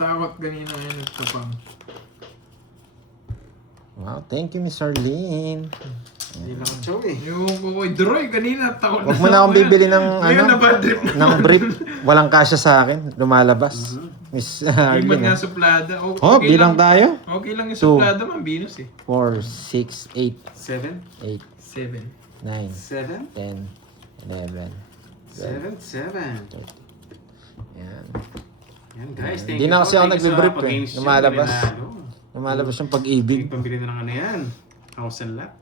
takot kanina ngayon nagtapang. Wow, thank you, Miss Arlene. Hindi lang chow eh. Yung kukoy Droy kanina takot Huwag mo na akong bibili ng Ngayon na bad trip na. ng brief. Walang kasya sa akin. Lumalabas. Miss Iman Arlene. nga suplada. Oh, bilang tayo. Okay lang yung Two. suplada man, Venus eh. 4, 6, 8, 7? 8, 7. 9, 7? 10, 11. 7? 7. Yan. Yan guys, thank Hindi you na po. kasi ako Thank you sa nagbe-brief eh. pag-games nyo. Lumalabas. Pinanalo. Lumalabas yung pag-ibig. May pambili na ng ano yan. House and lot.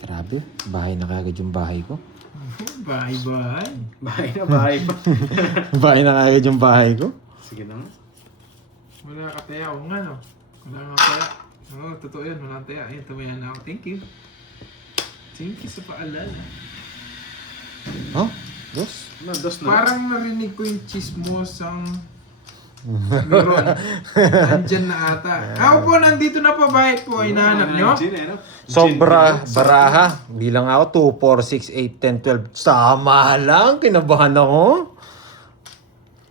Grabe. Bahay na kagad yung bahay ko. Bye-bye. Bahay na bahay pa. Bahay na kagad yung bahay ko. Sige na nga. Wala ka taya. O nga no. Wala nga taya. Oo, totoo yan. Wala taya. Ayun, tumayan na ako. Thank you. Thank you sa paalala. Oh, dos. No, dos na. Parang narinig ko yung chismosang meron. Nandyan na ata. Ako po, nandito na pa ba po? Hinahanap nyo? Gin, eh, no? Sobra, Gin, baraha. Bilang ako, 2, 4, 6, 8, 10, 12. Sama lang, kinabahan ako.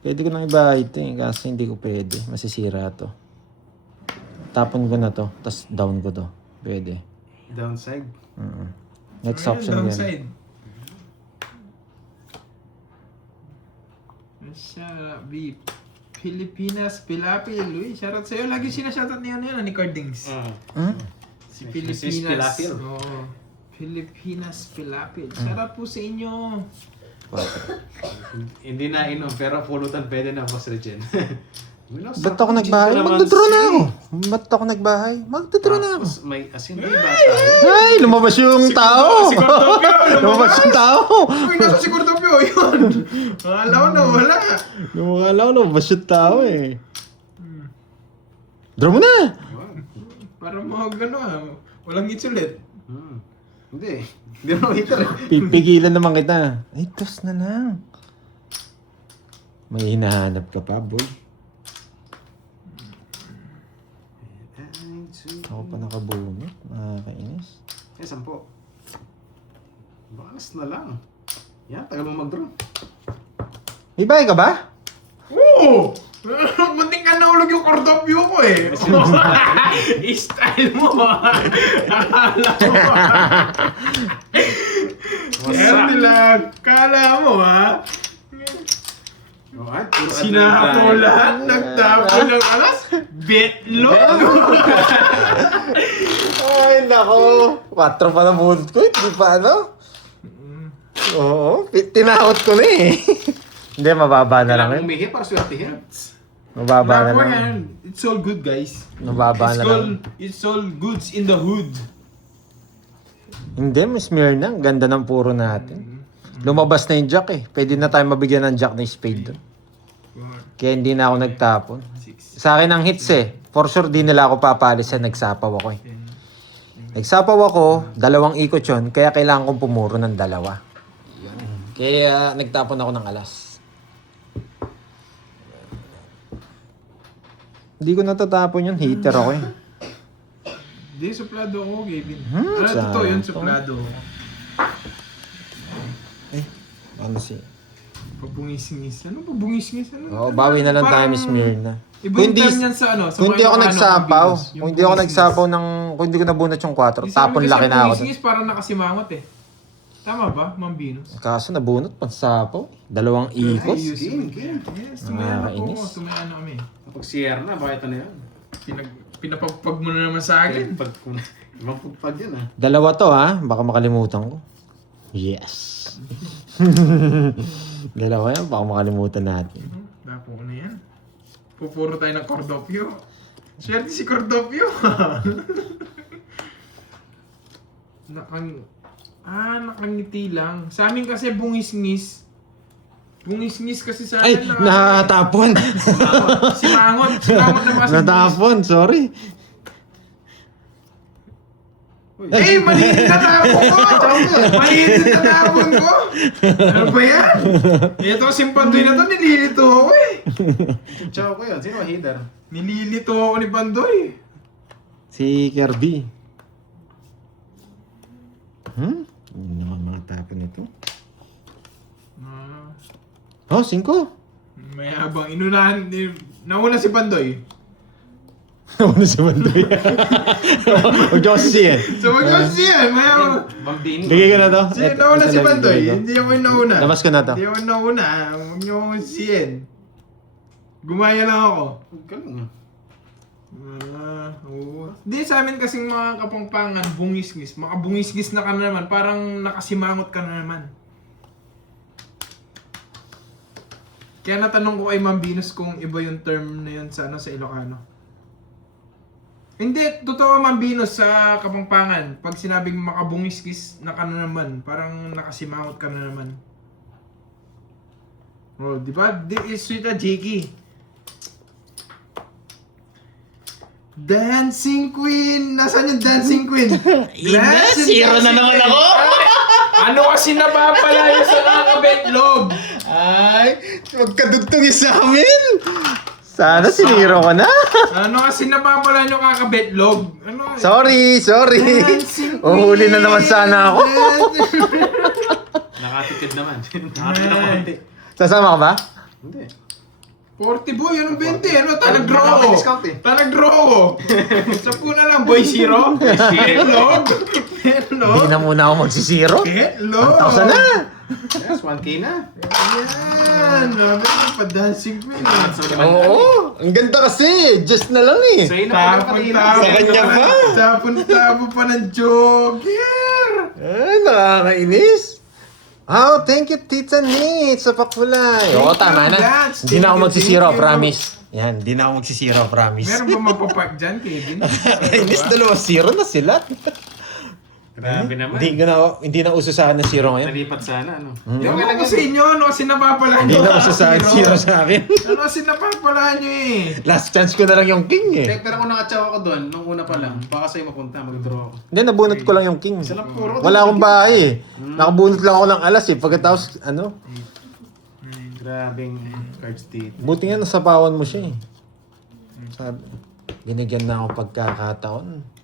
Pwede ko nang ibahay ito eh, kasi hindi ko pwede. Masisira to. Tapon ko na to, tas down ko to. Pwede. Downside. Next Ayun, option yan. downside. Shoutout, B. Pilipinas, Pilapil. Uy, shoutout sa'yo. Lagi sinashoutout niya ni Cardings. Hmm? Si Mrs. Pilipinas. Pilapil. Oo. Pilipinas, Pilapil. Shoutout po sa inyo. Hindi na inom, pero pulutan pwede na, Boss Regen. Ba't ako nagbahay? Magdodraw na ako. Ba't ako nagbahay? Magdodraw na ako. May asin ba tayo? Ay, lumabas yung tao. Si Cordopio, Lumabas yung tao. Uy, nasa si Cordopio, yun. Akala ko na wala. Lumabas lumabas yung tao eh. Draw mo na. Para mga gano'n, walang hits ulit. Hindi. Hindi mo makita. Pipigilan naman kita. Ay, tos na lang. May hinahanap ka pa, boy. Ako pa nakabunot. Nakakainis. Eh, 10. Bakas na lang. Yan, tagal mo mag-draw. May bahay ka ba? Oo! Munting ka nahulog yung Cordopio ko eh. Style mo ah. Akala mo ah. Kaya nila, kala mo ah. Sinahapo lahat, nagtapo ng alas, betlog. Ay, nako. 4 pa na bunot ko. Hindi pa ano? Oo. Tinahot ko na eh. Hindi, mababa na lang Kailangan yun. umihi para swertihin. Mababa na Nakuha lang. yan. It's all good guys. Mababa na lang. It's all goods in the hood. Hindi, Miss Mirna. Ang ganda ng puro natin. Lumabas na yung jack eh. Pwede na tayo mabigyan ng jack na spade doon. Kaya hindi na ako nagtapon. Sa akin ang hits eh. For sure di nila ako papalisan. Nagsapaw ako eh. Nagsapaw ako, 2 ikot yun. Kaya kailangan kong pumuro ng 2. Kaya nagtapon ako ng alas. Hindi ko natatapon yun. Hater ako eh. Hindi, suplado ako, Gavin. Hmm, Totoo yun, sakto. suplado ako. Ano si? Pabungis-ngis. Ano pabungis-ngis? Ano? Oo, bawi na lang tayo, Parang Miss Mirna. Iba Kung yung hindi, term yan sa ano? Sa kung hindi mga ako Ilocano nagsapaw, Pilipinas, yung kung hindi ako bungis-ngis. nagsapaw ng, kung hindi ko nabunot yung 4, Yung sa amin tapon kasi laki ang na ako. bungis-ngis parang nakasimangot eh. Tama ba, Ma'am Venus? Kaso nabunot, pansapaw. 2 ikot. Game. Yes, tumayan ako. Nakakainis. Tumayan na kami. Kapag Sierra na, bakit na yan? Pinapagpag mo na naman sa akin. Ibang pagpag yan ah. 2 to ha, baka makalimutan ko. Yes. 2 yan, baka makalimutan natin. Dapo ko na yan. Pupuro tayo ng Cordopio. Swerte si Cordopio. Nakangiti lang. Sa amin kasi bungis-ngis. Bungis-ngis kasi sa Ay, amin. natapon. Simangot. Simangot na kasi. Natapon, sorry. Eh, maliit na tapon ko! Maliit na tapon ko! Ano ba yan? Ito kasing Pandoy na to, nililito ako eh. Chow ko yun. Sino ang hitter? Nililito ako ni Pandoy. Si Kirby. Ano naman mga tapon nito? Oh, 5. May Mayabang. Inunahan, nauna si Pandoy. Ano si Bandoy? Huwag niyo kasi yan. So mag-boss yan, mayabang. Bambini. Ligay ka na to? Sige, nauna si Pandoy. Hindi ako yung nauna. Labas ko na to. Hindi ako yung nauna. Huwag niyo akong siyan. Gumaya lang ako. Galing ah. Oo. Di sa amin kasing mga kapangpangan, bungis-gis. Makabungis-gis na ka na naman. Parang nakasimangot ka na naman. Kaya natanong ko kay Ma'am Venus kung iba yung term na yun sa, sa Ilocano. Hindi, totoo Ma'am Venus sa kapangpangan. Pag sinabing makabungis-gis na ka na naman, parang nakasimangot ka na naman. Oh, di ba? Sweet na Jakey. Dancing Queen! Nasaan yung Dancing Queen? Ines, zero na naman ako! Ano kasi napapalayo sa nakabetlog? Ay, magkadugtong sa amin! Sana siniro ko na. Ano kasi napapalayo yung kakabetlog? Ano? Sorry. Dancing Queen! Uhuli na naman sana ako. Nakatipid naman. Nakatipid na konti. Sasama ka ba? Hindi. 40 boy, anong 20? Ano? Tanag-draw ko. May discount eh. Tanag-draw ko. Sapo na lang, boy zero. Betlog. Hindi na muna ako magsisiro. Betlog. 1,000 na. Yes, 1K na. Ayan. Nabi na pa Dancing Queen. Oo, ang ganda kasi. Just na lang eh. Sa'yo na pala kanina. Sa kanya pa. Tapon-tapo pa ng joker. Nakakainis. Oh, thank you, Tita Nate, sa pakulay. Oo, tama na. Congrats. Hindi na ako Thank you, magsisiro, thank you. promise. Yan, hindi na ako magsisiro, promise. Meron ba magpapark dyan, Kevin? Nakakainis, 2-0 na sila. Grabe naman. Hindi na uso sa akin ng zero ngayon. Nalipat sana, ano? Yung ako sa inyo, ano kasi napapalaan Hindi nyo? na uso sa akin zero sa akin. Ano kasi napapalaan nyo eh? Last chance ko na lang yung king eh. Pero kung nakatsawa ko doon, nung una pa lang, baka sa'yo mapunta, mag-draw ako. Hindi, nabunot ko lang yung king. Isa lang puro. Wala akong bahay eh. Nakabunot lang ako ng alas eh. Pagkatapos, ano, Grabing cards dito. buti nga nasapawan mo siya eh. Sabi, binigyan na ako pagkakataon.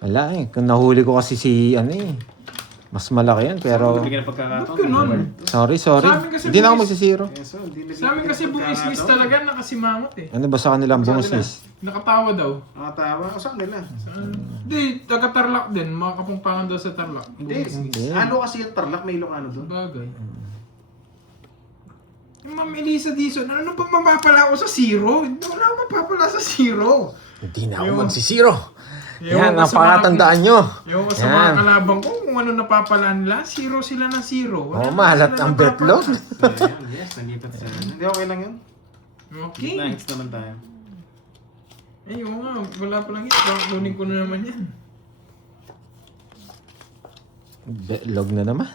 Wala eh. Kung nahuli ko kasi si, ano eh, mas malaki yan, pero... Bigyan ng pagkakataon. Ba't ganun? Sorry. Sa amin kasi Hindi na ako bungis- magsisiro. Sa amin kasi bungis-gis talaga, nakasimangot eh. Ano ba sa kanilang bungis? Nakatawa daw. Nakatawa. O saan nila? Hindi, taga-Tarlac din. Mga kapungpangan daw sa Tarlac. Hindi. Ano kasi yung Tarlac, may Ilocano doon. Bagay. Yung Ma'am Elisa Dizon, ano ba mapapala ko sa zero? Hindi wala akong mapapala sa zero. Hindi na ako Yung- magsisiro. Yan, Ewan ko sa napakatandaan nyo. Ewan ko sa mga kalabang ko kung ano napapalaan nila. Zero sila ng zero. Oo, naman mahalat sila ang napapalaan. betlog. Ayan, yes, nalipat sana. Hindi, okay lang yun. Okay. Next naman tayo. Ay, oo nga. Wala pa lang ito. Baka kunin ko na naman yan. Betlog na naman.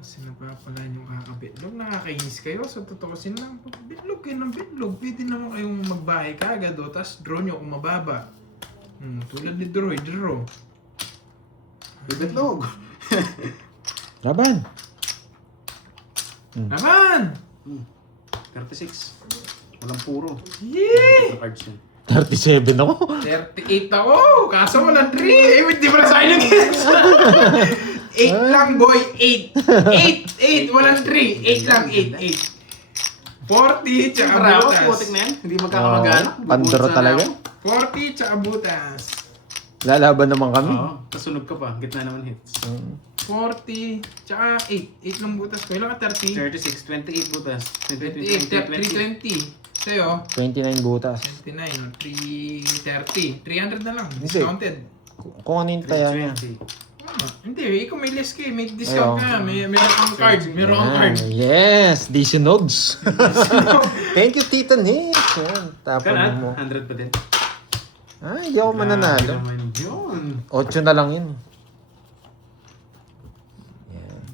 Kasi napapalaan yung kakabitlog. Nakakainis kayo. Sa totoo kasi lang. Bitlog kayo ng bitlog. Pwede naman kayong magbahay kagad. O, tapos draw nyo kung mababa. Tulad ni Droy, draw. Bibitlog. Laban. Naman! 36. Walang puro. Yee! Ito cards yun. 37 ako. 38 ako! Kaso walang 3! Eh, hindi mo na sa akin yung 8 lang, boy! 8! 8! 8! Walang 3! 8 lang, 8! 40, tsaka Bravo, butas. putik na yan. Hindi magkakamagana. Pandoro talaga. 40, tsaka butas. Lalaban naman kami. Oo, kasunog ka pa. Gitna naman hits. 40, tsaka 8. 8 lang butas ko. Ilang ka 30? 36, 28 butas. 28, 320. Sa'yo? 29 butas. 29, 330. 300 na lang. Hindi. Discounted. Kung ano yung taya niya. 320. Hindi, ikaw may less ka eh. May discount ka. Meron kang card. Meron kang card. Yes, DC Nodes. Thank you, Tita Nick. Yan, tapon Kana, mo. 100 pa din. Ay, hindi ako mananalo. Grabe naman yun. 8 na lang yun. Yan.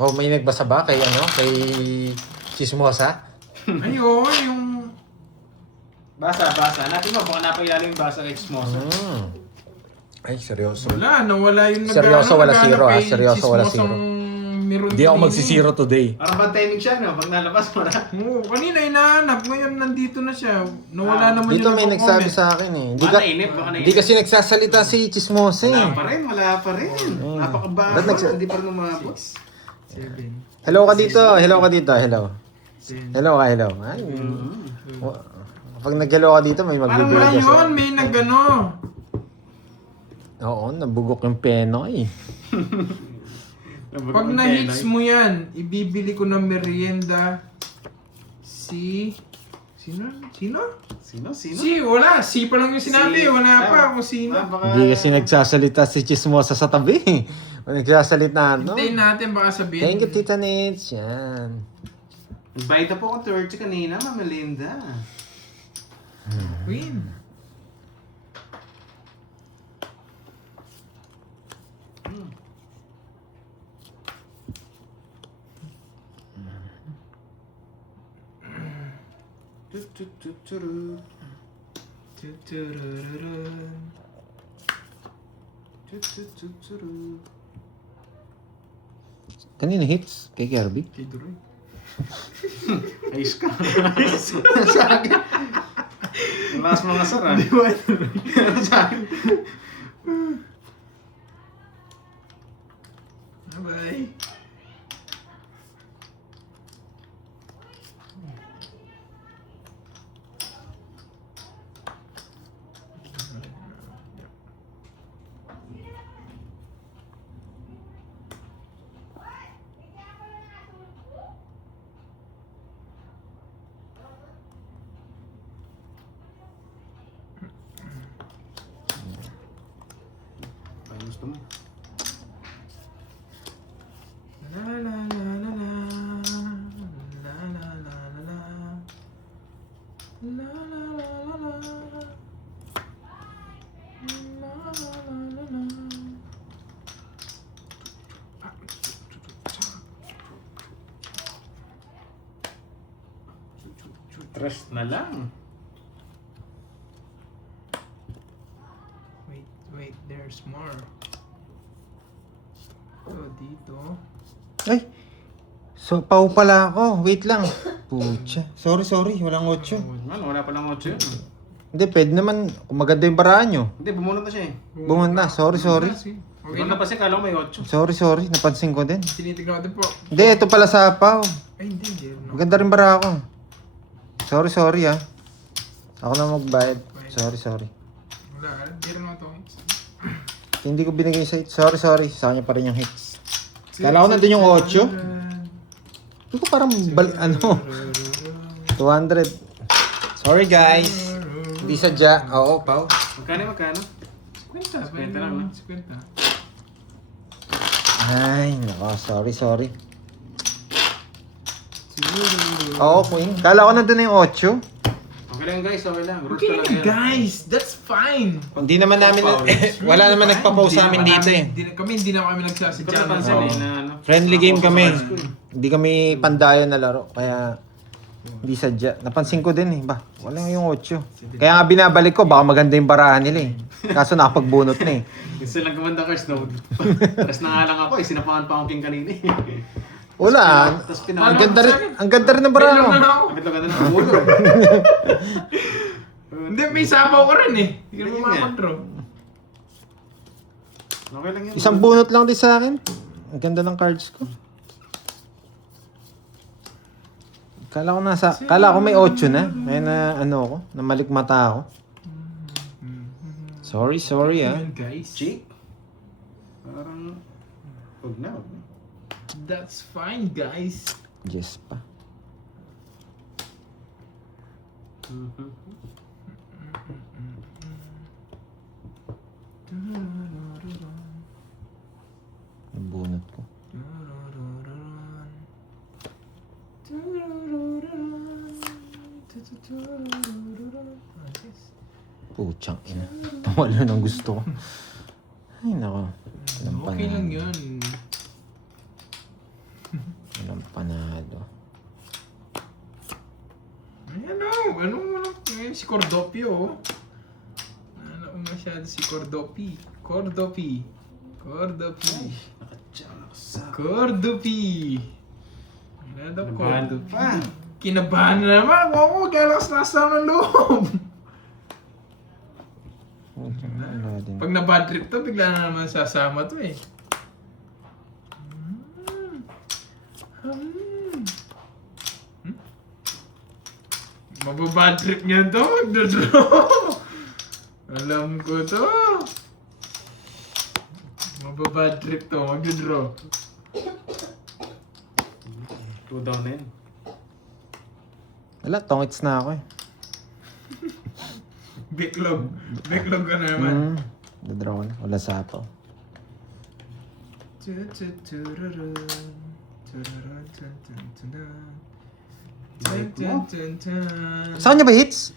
Oh, may nagbasa ba kay ano? Kay Chismosa? Ayun, yung... Basa. Natin mo, baka napailalim yung basa kay Chismosa. Ay, seryoso. Wala, nawala yung Seryoso, wala zero, ah. Seryoso, wala zero. Hindi ako magsisiro today. Parang bad timing siya, no? Pag nalabas mo na. Oo, kanina hinahanap. Ngayon nandito na siya. Nawala naman Dito yung may nagko-comment. nagsabi sa akin eh. Baka nainip, baka nainip. Hindi kasi nagsasalita si Chismosa eh. Wala pa rin. Napakabaho. Ba't Hindi pa rin umabot. 7, Hello ka dito. Hello ka dito. Hello. 10. Hello ka. Hello. Ay. Pag nag-hello ka dito, may Parang magbibigay wala ka sa... yun, may nagano. Oo, nabugok yung Penoy. Pag na-hits mo yan, ibibili ko ng merienda si... Sino? Sino? Si, wala. Si pa lang yung sinabi. Wala pa kung sino. Hindi kasi nagsasalita si Chismosa sa tabi. Nagsasalita, no? Hintayin natin, baka sabihin. Thank you, Tita Nits. Yan. Invite po akong 30 kanina, Ma'am Melinda. Queen. Tutututuru. Tuturururun. Tutututuru. Kanina hits kay Kirby. Kay Duroy. Ayos ka. Sa akin. Lakas mga sara. Sa akin. Bye-bye. Ay, gusto mo. La la la la la. La la la la la. La la la la la. La la la la la. Tres na lang. Wait, there's more. Oh, dito. Ay! So, pau pala ako. Wait lang. Pucha. Sorry. Walang 8. Man, wala pa lang 8 yun. Hindi, pwede naman. Kung maganda yung baraan nyo. Hindi, bumunot na siya eh. Bumunod na. Sorry. Okay Bumunot na na. pa siya, kala ko may 8. Sorry. Napansin ko din. Tinitignan ko din po. Hindi, ito pala sa pau. Ay, hindi. No. Maganda rin bara ako. Sorry ah. Ako na magbayad. Sorry. Wala, hindi rin naman ito. Hindi ko binigay sa hits. Sorry. Sa kanya pa rin yung hits. Kala ko nandun yung 8. Hindi ko parang 200. Sorry guys. Hindi sadya. Oo, pau. Magkano? 50 lang, no? 50. Ay, nako. Sorry. Oo, Queen. Kala ko nandun na yung 8. Okay lang guys, okay lang. Rules Okay talaga yan. guys, that's fine. Hindi naman namin, wala naman nagpa-pause sa amin dito eh. Hindi na kami nagsasadya. Ito napansin eh na ano. Friendly game kami. Sa school. Hindi kami pandayan na laro. Kaya, hindi sadya. Napansin ko din eh. Wala yung 8. Kaya nga binabalik ko, baka maganda yung barahan nila eh. Kaso nakapagbunot na eh. Gusto lang kumanda ka, Snow. Tapos nangalang ako eh, sinapangan pa akong king kanina eh. Wala. Tapos Ang ganda rin ng barahan mo. Ang ganda ng ulo. Hindi, may sabaw ko rin eh. Hindi ka Yun naman nga. makakontrol. Okay lang yun. Isang bunot lang din sa akin. Ang ganda ng cards ko. Kala ko may 8 na. Kaya na ako, namalikmata ako. Sorry ah. Yun guys. Chick? Parang... Huwag na. That's fine guys. Yes pa. Yung bunot ko. Puchang ina. Wala nang gusto ko. Ay nako. Okay lang yun. Walang panalo. Ano ngayon si Cordopio oh. Ano masyado si Cordopi. Cordopi. Ano daw Cordopi? Kinabahan na naman. Wow, galakas na sa ng loob. Wala din. Pag na-bad trip to, bigla na naman sasama to eh. Mababad trip niya to, magdodraw. Alam ko to. Mababad trip to, magdodraw. 2 down na yun. Wala, tongits na ako eh. Backlog. Backlog ka na naman. Dadraw ko na. Wala sapaw. Saan niya ba hits?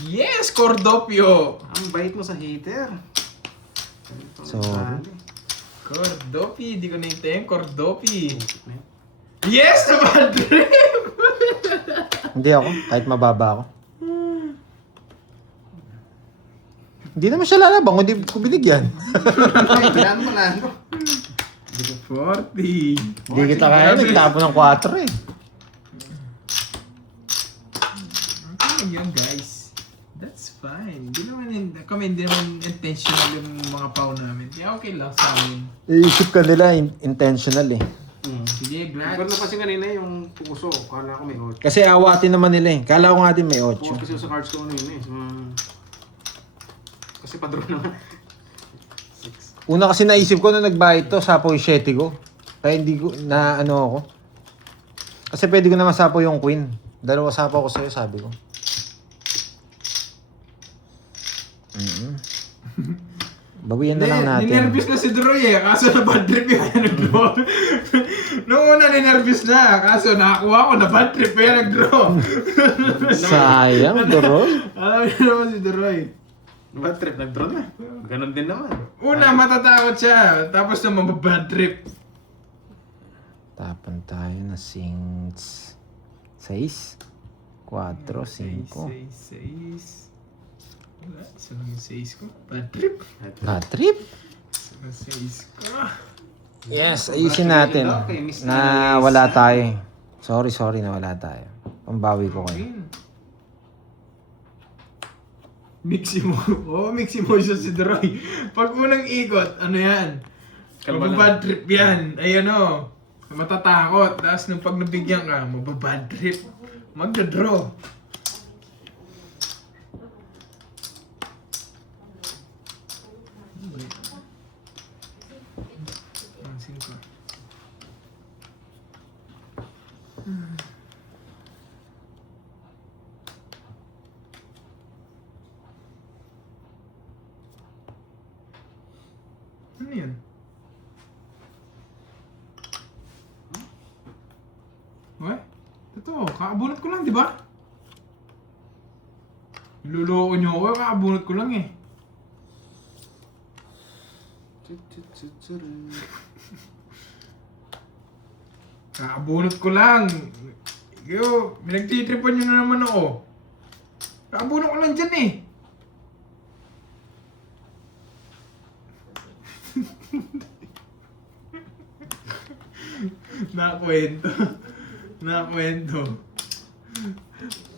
Yes, Cordopio! Ang bait mo sa hater. Sorry. Cordopi, di ko naintindihan. Cordopi. Yes, bad trip! Hindi ako. Kahit mababa ako. Hindi naman siya lalabang. Hindi ko binigyan. Kailan mo na ano? 40. Hindi kita kaya. Nagtapo ng 4 eh. Okay yun, guys. That's fine. Hindi naman intentional yung mga pau namin. Kaya okay lang sa amin. Iisip ka nila intentional eh. Sige, Pero Glad. napansin kanina yung puso. Kala ko may 8. Kasi awatin naman nila eh. Kala ko nga din may 8. Puso kasi sa cards ko ano yun eh. Kasi padron naman. 6. Una kasi naisip ko na nagbayad to, sapo yung 7 ko. Kaya hindi ko, na ano ako. Kasi pwede ko naman sapo yung queen. 2 sapo ko sa'yo, sabi ko. Bawian na lang natin. Ninervous na si Droy eh. Kaso na bad trip yung kaya nag-draw. Noong una ninervous na. Kaso nakakuha ko na bad trip kaya nag-draw. Sayang, Doroy. Alam niyo naman si Droy. Bad trip, nag-draw na. Ganon din naman. Una, matatakot siya. Tapos na mababad trip. Tapan tayo na 6. 6. 4, 5. 6. Wala, isa lang yung 6 ko. Bad trip. Trip. Isa lang 6 ko. Yes, ayusin natin. Na wala tayo. Sorry na wala tayo. Pambawi ko kayo. Mix emotion. Oo, mix emotion si Droy. Pag unang ikot, ano yan? Kalma lang. Mababad trip yan. Ay ano, matatakot. Tapos nung pag nabigyan ka, mababad trip. Magda-draw. Pansin ko. Ano yun? What? Totoo, kakabunot ko lang, di ba? Niloloko nyo ako, kakabunot ko lang eh. Kakabunot ko lang. Yo, pinagtitripan nyo na naman ako. Kakabunot ko lang dyan eh. Nakakwento. Nakakwento.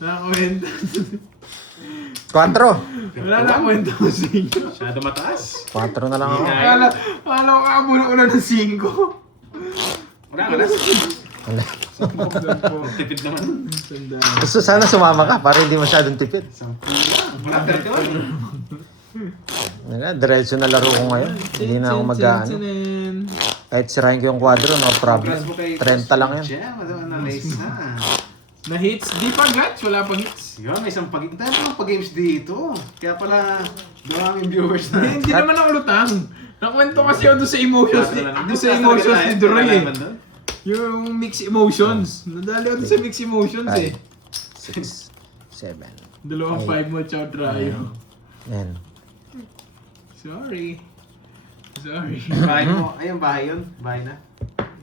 4. Wala na kwento ko sa inyo. Masyado mataas. 4 na lang ako. Akala ko kakabunot ko lang ng 5. Wala ka na. Wala. Tipid naman. Gusto sana sumama ka para hindi masyadong tipid. 10 lang. Wala, 31. Wala, diretso na laro ko ngayon. Hindi na ako mag-ano. Kahit sirahin ko yung kwadro, no problem. 30 lang yan. Diyan, analyze na. Na hits? Di pa gats, wala pang hits. Yun, may isang tayo mga pag-games dito. Kaya pala, daming viewers na. Hindi naman ako lutang. Nakwento kasi ako doon sa emotions doon sa emotions ni Droy eh. Yung mixed emotions. Nadali ako doon sa mixed emotions eh. 6, 7. Dalawang 5 mo, chow dryo. Yan. Sorry. Bahay mo. Ay, yung bahay yun. Bahay na.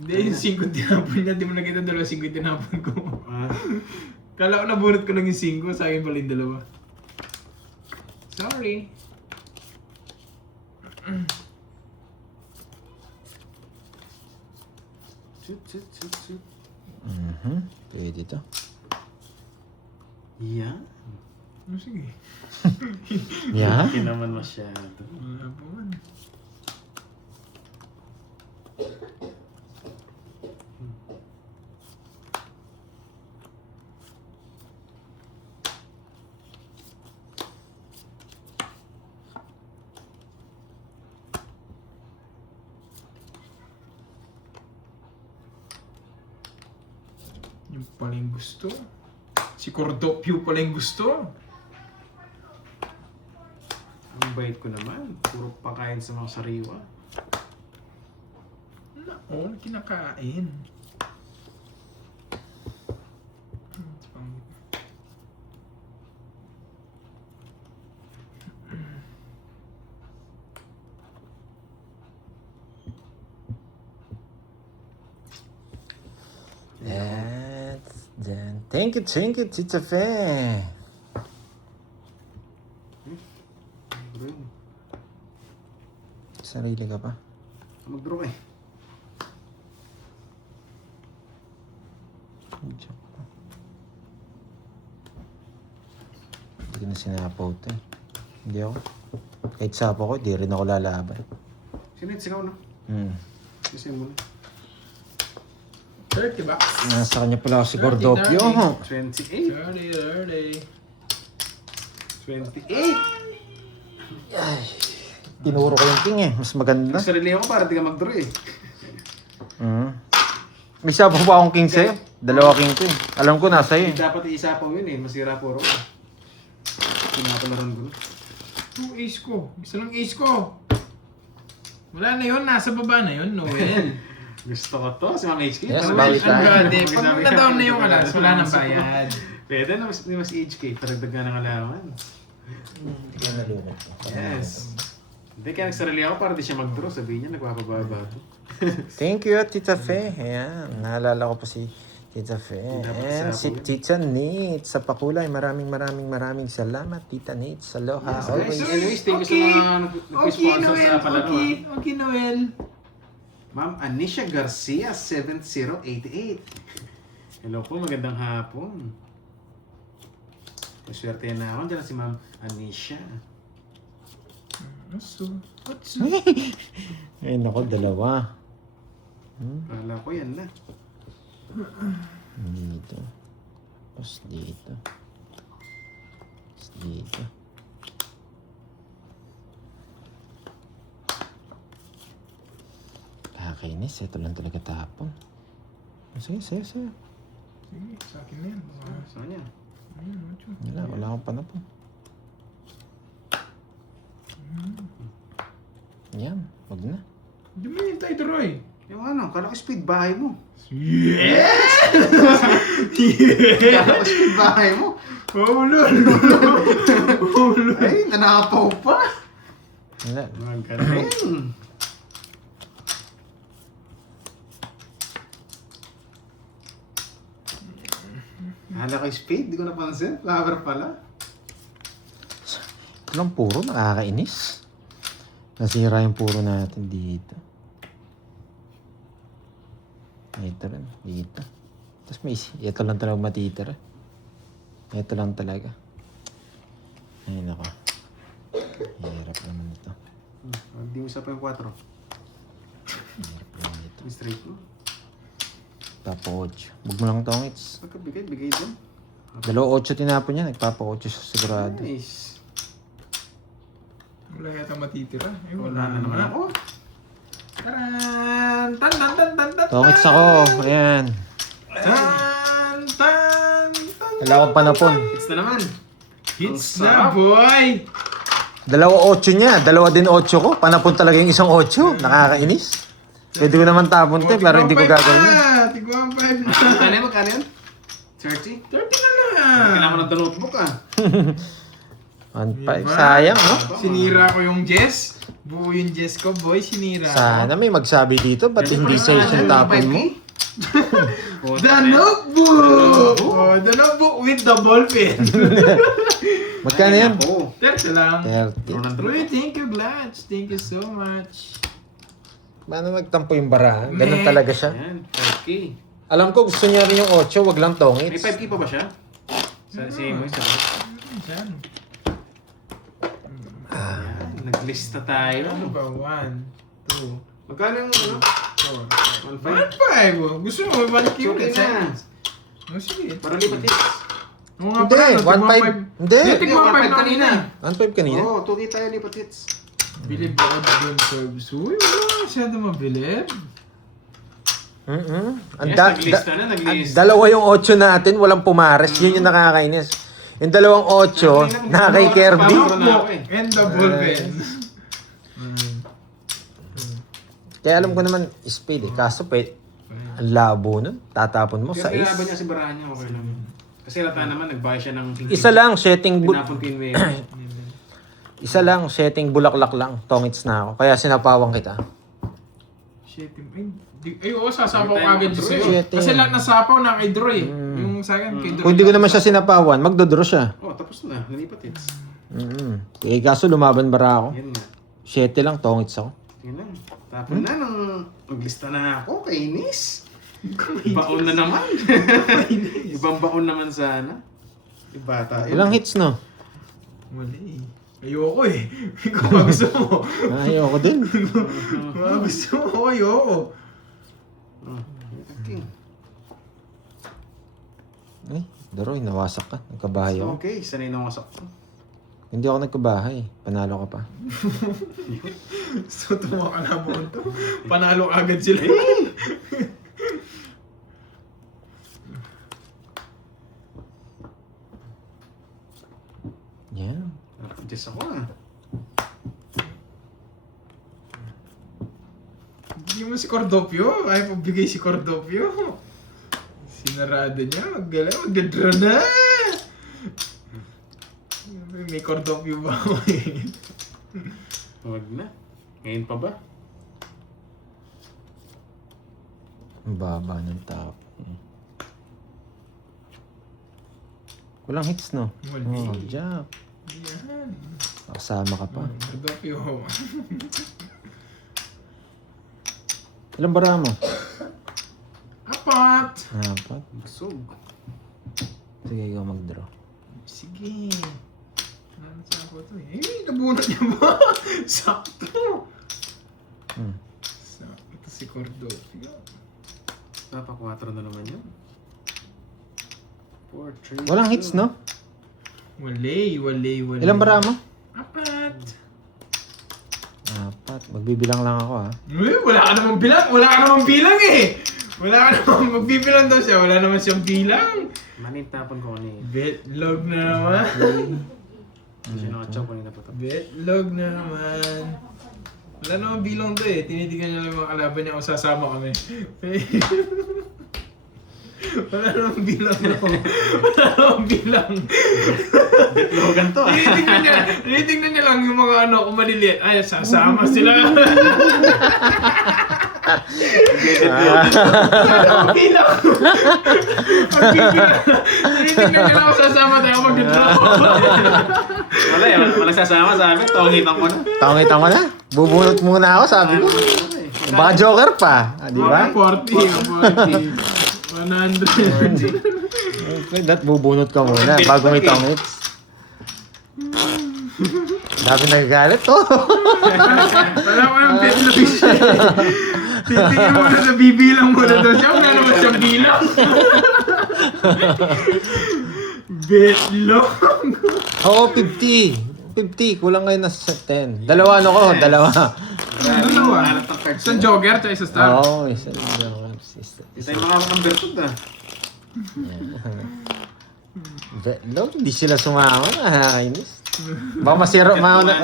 Hindi, yung 5 tinapon niya. Di mo nakita dalawa 5 tinapon ko. Ah. Kala ko nabunot ko lang yung 5, sa akin pala yung dalawa. Sorry. Shoot. Pwede to. Yeah. Oh, sige. Yeah? Hindi naman masyado. Wala pa man. Yung pala yung gusto. Si Cordopio pala yung gusto. Ang bait ko naman. Puro pakain sa mga sariwa. Nako, kinakain. That's done. Thank you, Tita Fe. Bro, Sarili ka pa. mag-draw eh. Joke pa. Hindi ko na sinapaw ito eh. Hindi ako. Kahit sapo ko, di rin ako lalaban. Sino yung sigaw na? Kasi mo na. 30 ba? Nasa kanya pala ako si 30, Cordopio. 28. 30. 28! Ay, tinuro ko yung king eh. Mas maganda. Sarili ako para di ka mag-draw eh. May isa pa akong king sa'yo. Dalawa king ko eh. Alam ko nasa iyo. Dapat iisa pa yun eh. Masira puro ko. Pinapalaran ko na. 2 ace ko. Gusto ng ace ko. Wala na yun. Nasa baba na yun. Noel. Gusto ko to. Si Ma'am HK. Yes, Noel, balik ang tayo. gade. Pag na-down na yung alas, wala nang bayad. Pwede na mas HK. Taragdag nga ng alaman. Hindi ka nalulot ko. Yes. Hindi kaya nagsarili ako para di siya mag-draw. Sabihin niya nagpapababa to. Thank you, Tita Fe. Ayan, naalala ko pa si Tita Fe. And si Tita Nate sa Pakulay. Maraming salamat, Tita Nate. Aloha. Yes, Always. guys. Anyways, thank you sa mga nag-sponsor sa palaro. Okay, Noel. Ma'am Anisha Garcia, 7088. Hello po, magandang hapon. Maswerte na ako. Diyan si Ma'am Anisha. What's Ayun ako, dalawa. Kala ko yan na. Dito. Tapos dito. Tapos dito. Kakainis. Ito lang talaga tapon. Sige. Sige, sa akin na yan. Saan niya? Wala akong panapon. Yan, wag na. Dumingin tayo, Troy. Yung ano, kala ko speed bahay mo. Yes! Kala ko speed bahay mo. Hulol! Ay, nanakapaw pa. Wala. Magaling. Kala ko speed, di ko napansin. Flower pala. Ito lang puro, nakakainis. Nasira yung puro natin dito. Ito rin, dito. Tapos may ito lang talaga matitira. Ito lang talaga. Ayun ako. Hirap naman ito. Hindi mo isa pa yung 4. Hirap naman ito. Yung straight mo. Papa 8. Huwag mo lang tongits. Pagkabigay, bigay din. 2-8 tinapon niya. Nagpapa 8 siya sigurado. Nice. Wala yata matitira. Wala na naman ako. Taran! Tan! Tongits ako. Ayan. Tan! Wala akong panapon. Hits na naman. Hits Ang na, sarap. boy! 2-8 niya. 2 din 8 ko. Panapon talaga yung isang 8. Nakakainis. Pwede ko naman tapon ito, pero hindi ko gagawin yun. Tigwang 5 na. Magkano yan? Magkano yan? 30? 30 na lang. Kailangan mo ng notebook ah. 1.5. Sayang, no? Sinira ko yung Jess. Buo yung Jess ko, boy. Sinira ko. Sana may magsabi dito, ba't hindi size yung tapon mo? The notebook! Oh, the notebook with the ball pen. Magkano yan? Ako. 30 lang. 30. Boy, thank you, Blatch. Thank you so much. Paano magtampo yung barahan? Ganun talaga siya. Yan, 5K. Alam ko gusto niya rin yung 8, wag lang May tongits. 5K pa ba siya? Sa same mo, sa Diyan. Yan, naglista tayo. Ano ba? 1, 2, Magkano yung ano? 4, 1.5? 5. Gusto mo, balik Okay yung na. Oh, sige. Para lipat hits. Oo nga Hindi, pala, no, 1.5. Hindi. Hindi, tigwang 5 1.5 kanina. 1.5 kanina? Oo, 2K tayo lipat hits. Bilib ako doon, Curbs. Uy, wala masyado mabilib. Ang Yes, da- naglista na, ang naglista. dalawa yung 8 natin, walang pumares. Yun yung nakakainis. Yung dalawang 8, na kay Kirby. And the bullpen. Kaya alam ko naman, spade eh. Kaso ang labo nun. Tatapon mo sa Kaya is. kinaban niya si Baranya, okay lang. Kasi lata naman, nagbayad siya ng... Isa lang, setting Tinapon Queen Mary. Isa lang, setting bulaklak lang. Tongits na ako. Kaya sinapawang kita. Shit. Ay, oo, sasapaw ko agad siya sa'yo. Shit, Kasi eh. lahat nasapaw na kay Drew eh. Yung sa akin, kay Drew. Kung hindi ko naman siya sinapawan, magdodraw siya. Oh, tapos na. Nalipat hits. Eh, kaso lumaban bara ako. Yan nga. 7 lang, tongits ako. Yan lang. Tapon na nang maglista na ako, kainis. Baon na naman. Ibang baon naman sana. Bata. yun. Ilang hits, no? Mali. Ayoko eh. Ikaw ba gusto mo? Ayoko din. Gusto mo, ayoko. Okay. Ay, Daroy, nawasak ka. Nagkabahay ako. Okay, sanay na wasak to. Hindi ako nagkabahay. Panalo ka pa. So, tumawa ka na mo ito. Panalo agad sila. Yan. Just ako ah. Hindi mo si Cordopio. Ayaw pagbigay si Cordopio. Sinarado niya. Mag-draw na. May Cordopio ba ako eh? Huwag na. Ngayon pa ba? Ang baba ng tao. Walang hits, no? Wala. Oh, Jack. Yan. Kasama ka pa. Cordopio. Ilang bara mo? Apat. Apat. Busog. Sige, ikaw mag-draw. Sige. Ano sa ako to eh? Eh, nabunot niya ba? Sakto. Sakto ito si Cordopio. Napa 4 na naman yun. 4, 3, Walang hits, no? Walay. Ilang bara mo? Apat. Apat. Magbibilang lang ako, ha? Eh, wala ka namang bilang. Wala ka namang bilang eh. Wala ka namang magbibilang daw siya. Wala naman siyang bilang. Manintapon ko kanina. Betlog na naman. Hindi siya nakachaw kanina pa tapos. Betlog na naman. Wala namang bilang to eh. Tinitingnan niya lang yung mga kalaban niya kung sasama kami. Wala namang bilang ako. Wala namang bilang. Betlogan to ah. Tinitingnan niya lang yung mga ano, kung maliliit. Ay, sasama sila. Bilang. Tinitingnan niya lang kung sasama tayo mag-draw. Wala eh. Walang sasama sa amin. Tongitan ko na. Tangitan ko na. Bubunot muna ako, sabi ko. Baka joker pa. Ah, di ba? 40. 100. Okay, that bubunot ka muna bago may tongits. Dami nagagalit to. Wala ko ng betlog siya. Titingin mo na sa bibilang mo na daw siya. Wala naman siyang bilang. Betlog. Oo, 50. 50. Kulang ngayon na sa 10. Dalawa ano ko? Dalawa. Dalawa. Alat ng cards. Isang jogger tsaka isa star. Oo, isa lang. Isa yung mga number 2 na. Betlog, hindi sila sumama. Nakakainis. Baka masira,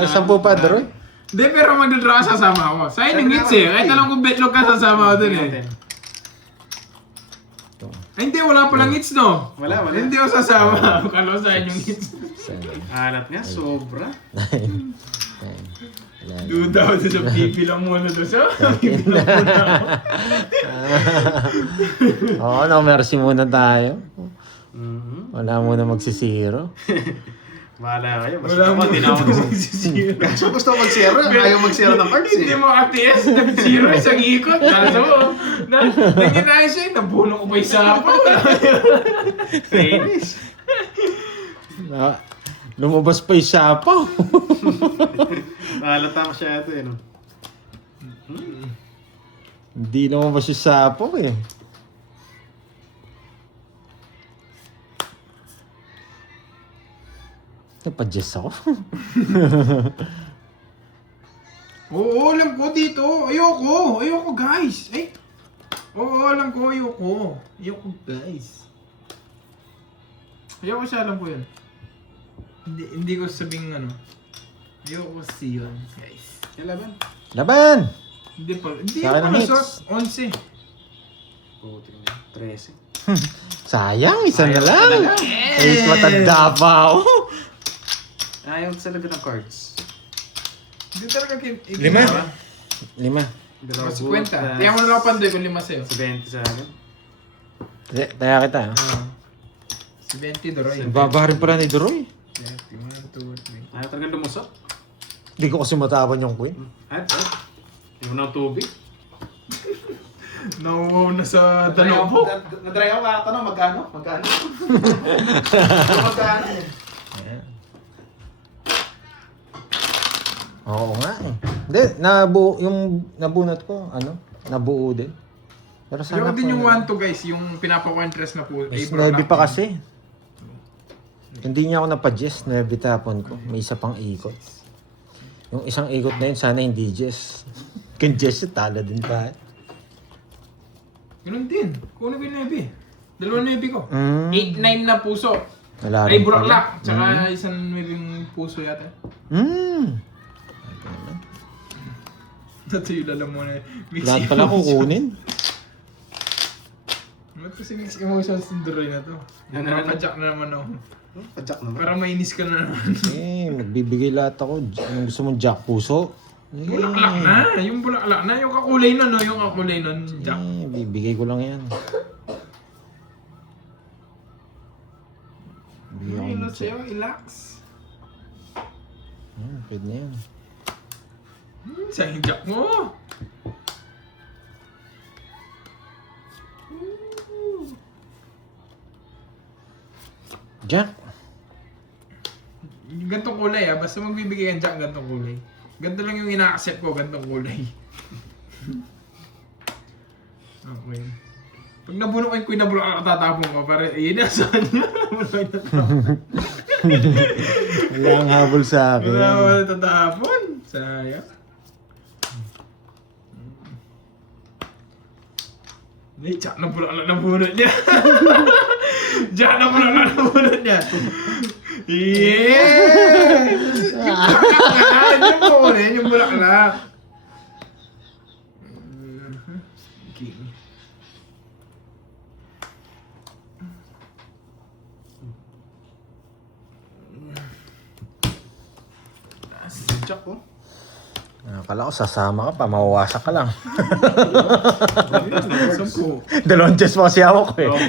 sampu pa, Droy. Hindi, pero magdadraw ka sasama ako. Sayang yung hits eh. Kahit alam kong betlog ka sasama ako dun eh. Ay, hindi, wala palang hits no. Wala. Hindi ako sasama. Kalo sayang yung hits. Alat nga, sobra. Duda ako sa bibilang muna doon siya. Bibilang muna ako. Oo, no, mercy muna tayo. Mhm. Wala muna magsisiro. Bahala kayo. Basta Wala ako, mo hindi na ako magsisira. Kaso gusto ko mag-zero. Ayaw mag-zero ng cards Hindi eh. mo ATS, nag-zero isang ikot. Kaso, nag-inayos siya, nabuno ko pa yung sapaw. Finish. Lumabas pa yung sapaw. Halata masyado eh, no? Hindi lumabas yung sapaw eh. Napadjess ako. Oo, alam ko dito. Ayoko guys. Ay, Oo, alam ko, ayoko. Ayoko, guys. Ayoko siya, alam ko yun. Hindi ko sabing ano. Ayoko kasi yun, guys. Yung laban. Laban! Hindi pa. Hindi Sa akin ako ang hits. nasot. 11. Puting na. 13. Sayang, isa na lang. Yes! Eh, matanda pa ako. Ayaw talaga ng cards. Hindi talaga Lima. Lima. Dalawa Mas buo, 50. plus Kaya mo na lang pandoy kung 5 sa'yo. 20 sa akin. Taya kita. Si 20 Doroy. Baba rin pala ni Duroy. 1, 2, 3. Ayaw talaga lumusot. Hindi ko kasi matapon yung queen. At. Hindi mo ng tubig. Nauwaw na sa dalawa. Nadry ako kakatanong, magkano? Magkano? Magkano yan? Ayan. Oo nga eh. Hindi, yung nabunot ko, nabuo din. Pero sana Ayoko din yung po- 1 to guys, yung pinapa-interest na po. Mas 9 pa kasi. Hindi niya ako napa-jess, 9 tapon ko. May isa pang ikot. Yung isang ikot na yun, sana hindi jess. Kung jess, tala din pa. Ganun din. Kunin ko yung 9. Dalawa 9 ko. 8-9 Mm. na puso. Wala Ay, rin buraklak. pala. Tsaka isang 9 puso yata. Mm. Dito yung lalam mo na. Lahat pala kukunin. Ba't kasi mixed emotions yung Doroy na to? Ano, ano? Nakapajak na naman ako. Padyak naman. Para mainis ka na naman. Eh, magbibigay lahat ako. Anong gusto mong jack puso? Eh, Bulaklak na. Yung bulaklak na. Yung kakulay nun, no? Yung kakulay nun. Jack. bibigay ko lang yan. Bibigay Ay, ko no ng sa'yo. Relax. pwede na yan. Saan yung jack mo? Jack. Gantong kulay basta magbibigay ang jack gantong kulay. Ganto lang yung ina-accept ko, gantong kulay. Okay. Pag nabuno ko yung queen na bulak, tatapon ko. Para, yun na saan niya. Wala ang habol sa akin. Wala ko tatapon. Sayang. Ay, jack na bulak na nabunot niya. Jack na bulak na nabunot niya. Yeah! Yung kunin, yung bulaklak. King. Jack ko. Akala ko sasama ka pa, mawawasak ka lang. 10. 2 chess mo kasi hawak ko eh. 2,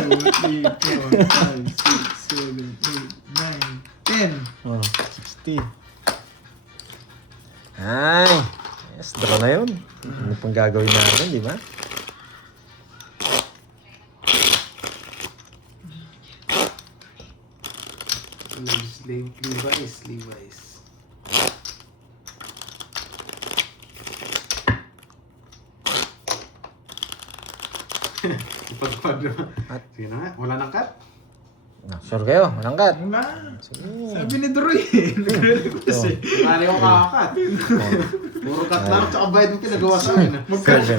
3, 4, 5, 6, 7, 8, 9, 10. Oh, 60. Ay, yes, draw na yun. Ano pang gagawin natin, di ba? Levi's. Ipagpag naman. Sige na nga, wala nang cut. Sure kayo, manangkat. Wala. Sige. Sabi ni Droy nagre-request eh. Mali ko kakakat. Puro cut lang, tsaka bayad mo pinagawa sa akin. Magkano?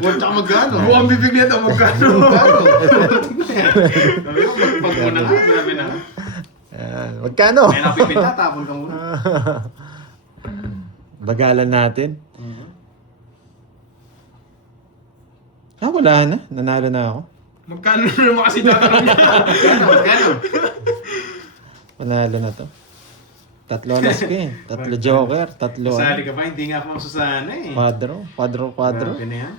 Huwag tsaka magkano. Buwang bibig nito, magkano? Magkano? Sabi ko, pag muna nga, sabi na. Magkano? May napipinta, tapon ka muna. Bagalan natin. Wala na. Nanalo na ako. Magkano na naman kasi tatanong niya? Magkano? Panalo na to. 3 alas ko eh. 3 joker, 3 Sali ka pa, hindi nga ako masusana eh. Quadro. Grabe na yan.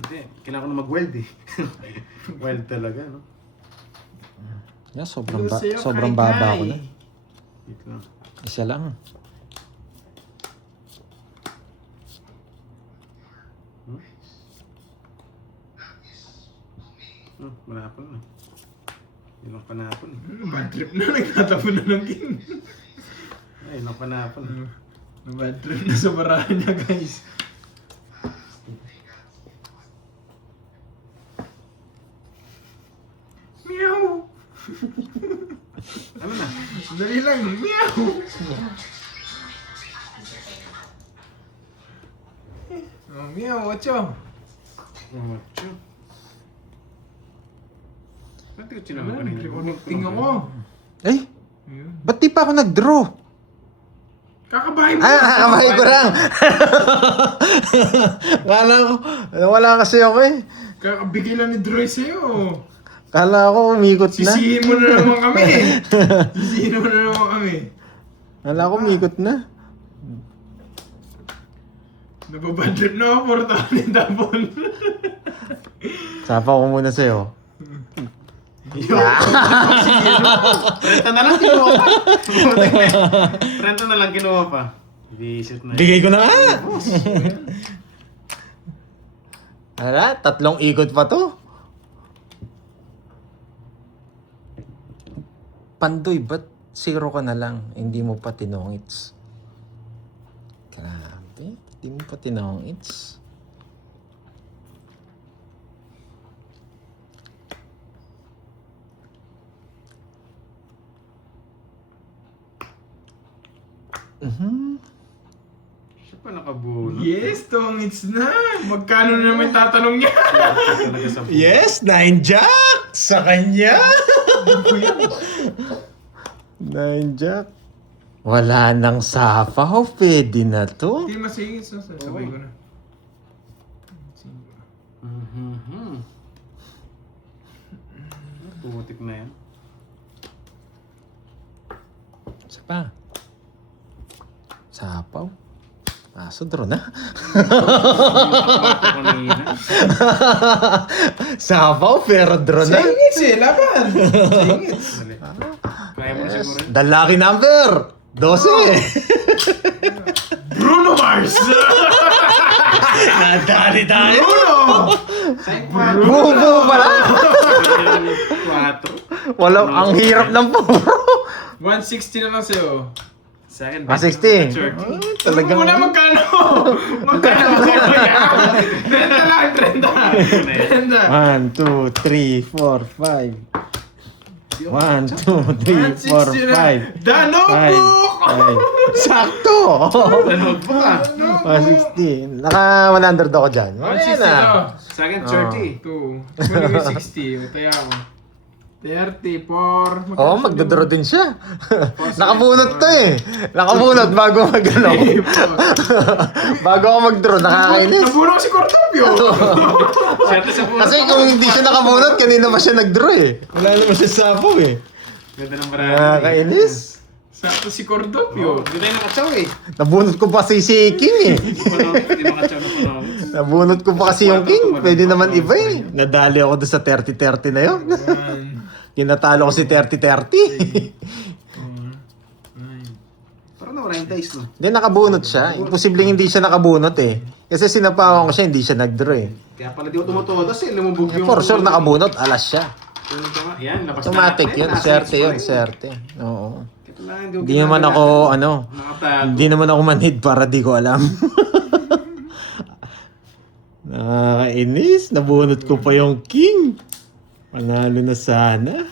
Hindi, kailangan ko na mag-weld eh. Weld talaga, no? Yeah, sobrang baba ko na. Wait lang. Isa lang. Manapon na. Yun ang panapon. Bad trip na, nagtatapon na ng king. Ay, yun ang panapon. Bad trip na sa barahan niya guys. Meow! Ano na? Dali lang, meow! Oh, meow, 8. Ocho. Ba't ko Ano, sinama kanina? reconnecting ako. Eh, Ayun. ba't di pa ako nag-draw? Kakabahay mo. Kamay ko lang. Kala ko, wala kasi ako eh. Kakabigay lang ni Droy sa'yo. Kala ko umikot na. Sisihin mo na naman kami. Sisihin mo na naman kami. Kala ko umikot na. Nababadlip na ako, 4,000 tapon. Sapa ko muna sa'yo. Renta na lang kinuha pa. 30 na lang kinuha pa. Visit na. Bigay ko na nga. Hala, 3 ikot pa to. Pandoy, ba't 0 ka na lang? Hindi mo pa tinongits. Grabe, hindi mo pa tinongits. Siya pa nakabunot. Yes, tongits na. Magkano na naman tatanong niya? Siya talaga sa bunot. Yes, 9 jack sa kanya. 9 jack. Wala nang sapaw, pwede na to. Hindi masingit, so sabay ko na. Putik na yan. Isa pa. Sapaw. Aso, draw na. Mata ko kanina. Sapaw, pero draw na. Singits eh, laban. Singits. Dali. Kaya mo na siguro yun. The lucky number. 12. Bruno Mars! Nadali tayo. Bruno! Bubo pala. 4. Wala, ang hirap ng puro. 160 na lang sa'yo. Sa akin, 160. Talagang... Talagang... Muna magkano? Magkano? Trenta lang, 30. 1, 2, 3, 4, 5. 1, 2, 3, 4, 5. The Notebook! 5. Sakto! Nanood pa ka. 160. Naka 100 ako dyan. 160 Ayan na. to. Sa akin, 30. 2. Kunin mo 60. Taya ako. 34. Oo, magdodraw din siya. Nakabunot to eh. Nakabunot bago mag-ano. Bago ako mag-draw, nakakainis. Nabuno ko si Cortopio. Swerte sa bunot. Kasi kung hindi siya nakabunot, kanina pa siya nag-draw eh. Wala naman siya sapo eh. Ganda ng marami. Nakakainis. Sakto si Cortopio. Ganda yung nakatsaw eh. Nabunot ko pa si King eh. Hindi nakatsaw na panawag. Nabunot ko pa kasi yung King. Pwede naman iba eh. Nadali ako doon sa 30-30 na yun. Tinatalo ko si 30-30. Parang nawala yung dice no. Hindi, nakabunot siya. Imposibleng hindi siya nakabunot eh. Kasi sinapawan ko siya, hindi siya nag-draw eh. Kaya pala di ko tumutodas eh. Lumubog yung... For sure nakabunot, alas siya. Yan, labas na. Automatic Ayun, yun, nasa swerte hits yun, pa rin. swerte. Oo. Kaya pala Hindi naman ako, ano, Nakatago. hindi naman ako manhid para di ko alam. Nakakainis, nabunot ko pa yung King. Panalo na sana.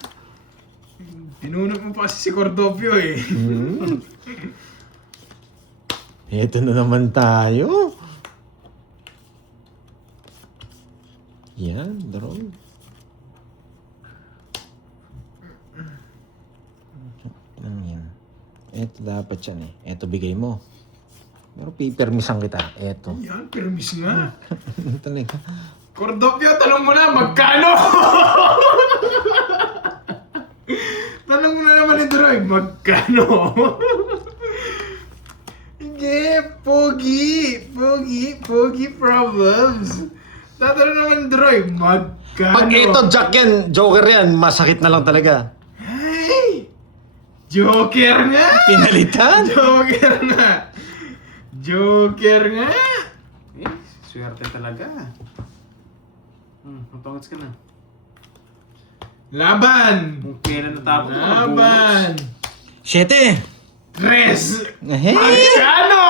Pinunot mo pa kasi si Cortopio eh. Eto na naman tayo. Yan, draw. Ano yan? Eto dapat yan eh. Eto bigay mo. Pero pipermisan kita. Eto. Yan, permis nga. Talaga. Cortopio, tanong mo na, magkano? Tanong mo na naman ni Droy, magkano? Hindi, pogi problems. Tatanong naman ni Droy, magkano? Pag eto Jack yan, Joker yan, masakit na lang talaga. Hey! Joker nga! Pinalitan? Joker nga! Joker nga! Eh, swerte talaga. Matongits ka na. Laban! Kung kailan natapos Laban! 7. Tres! Hey! Magkano?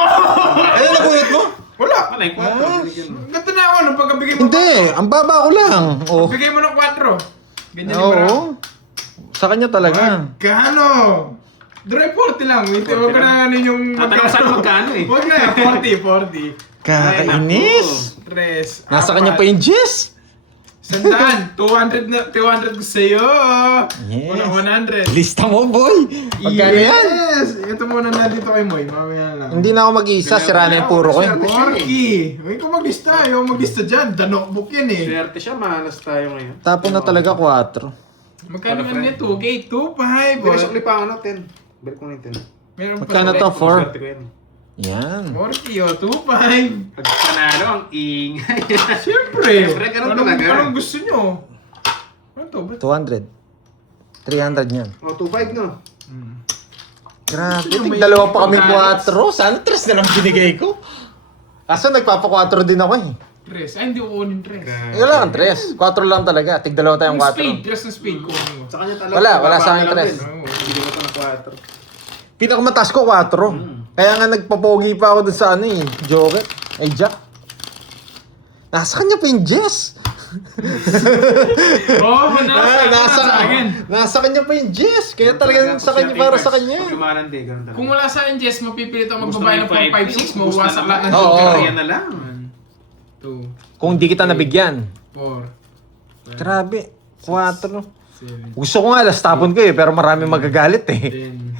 Ano nabunot mo? Wala! Wala yung 4. Binigyan mo. Ganito na ako nung pagkabigay mo. Hindi, ang baba ko lang. Oh. Bigay mo ng 4. Ganyan yung Oo. Sa kanya talaga. Magkano? Dry 40 lang. Hindi, huwag ka na ano yung... Tatanong saan magkano eh. Huwag na, 40. Kakainis! Tres. Nasa kanya pa yung Jess! 100. 200 na, 200 ko sa'yo. Yes. Walang 100. Lista mo, boy! Magkano yan? Yes! Ito muna na dito kay Moy. Mamaya lang. Hindi na ako mag-iisa, sira na yung puro ko. eh. Porky! Huwag ko mag-lista. Ayaw mag-lista dyan. Danokbook yan eh. Swerte siya, malas tayo ngayon. Tapon na talaga 4. Magkano man yan? 2K? 2.5. Bilis ang lipangan no, 10. Balik ko na yung 10. Meron pa Magkano sa to? red. 4? Swerte ko yan. Yan. Porky o, 2.5. Pag panalo, ang ingay. Siyempre. Siyempre, ganun talaga. Anong gusto nyo? Ano to? Ba't? 200. 300 yan. O, 2.5 no. Grabe, Yung may dalawa pa kami pagkalis. 4. Sana 3 na lang binigay ko. Kaso nagpapa 4 din ako eh. Tres. Ay, hindi ko kunin tres. Wala kang 3. 4 lang talaga. Tig dalawa tayong Yung spade. 4. Tres na spade kunin mo. Sa kanya talaga. Wala sa akin bababa lang 3. din. Hindi ko ito ng 4. Pinakamataas ko 4. Kaya nga nagpapogi pa ako dun sa ano eh. Joker. Ay, Jack. Nasa kanya pa yung Jess. Oo, nasa akin. Nasa kanya pa yung Jess. Kaya talagang sa kanya, para sa kanya. Pag lumalandi, ganun talaga. Kung wala sa akin, Jess, mapipilit ako Gusto magbabayad mo ng yung 5, 5, 6, mawawasak lahat ng Oo. joker. Kaya na lang. 2, Kung di kita nabigyan. 4, Grabe. 4. 7, Gusto ko nga alas tapon ko eh. Pero marami magagalit eh. 10,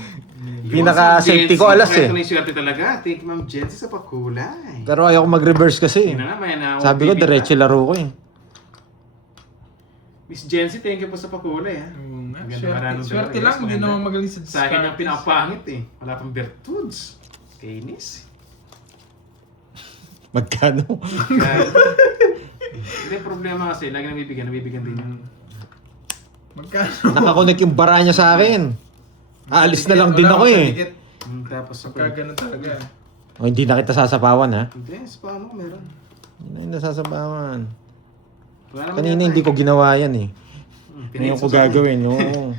Pinaka-safety ko alas eh. Ito na yung swerte talaga. Thank you, Ma'am Jency, sa pagkulay. Pero ayoko mag-reverse kasi. Yun na nga, may na. Sabi ko, diretso laro ko eh. Miss Jency, thank you po sa pagkulay ha. Oo nga, Maganda marano swerte talaga. lang, hindi Maganda. naman magaling sa Sa akin yung discards. pinapangit eh. Wala pang virtudes. Kainis. Magkano? Hindi, problema kasi. Lagi nabibigyan din yung... Magkano? Nakakonect yung bara niya sa akin. Aalis na lang din ako eh. Tapos ako. Pagka ganun talaga. O, hindi na kita sasapawan ha. Hindi, sa paano meron. Hindi na sasapawan. Wala naman Kanina yata hindi ko ginawa yan eh. eh. Ngayon ko gagawin, oo.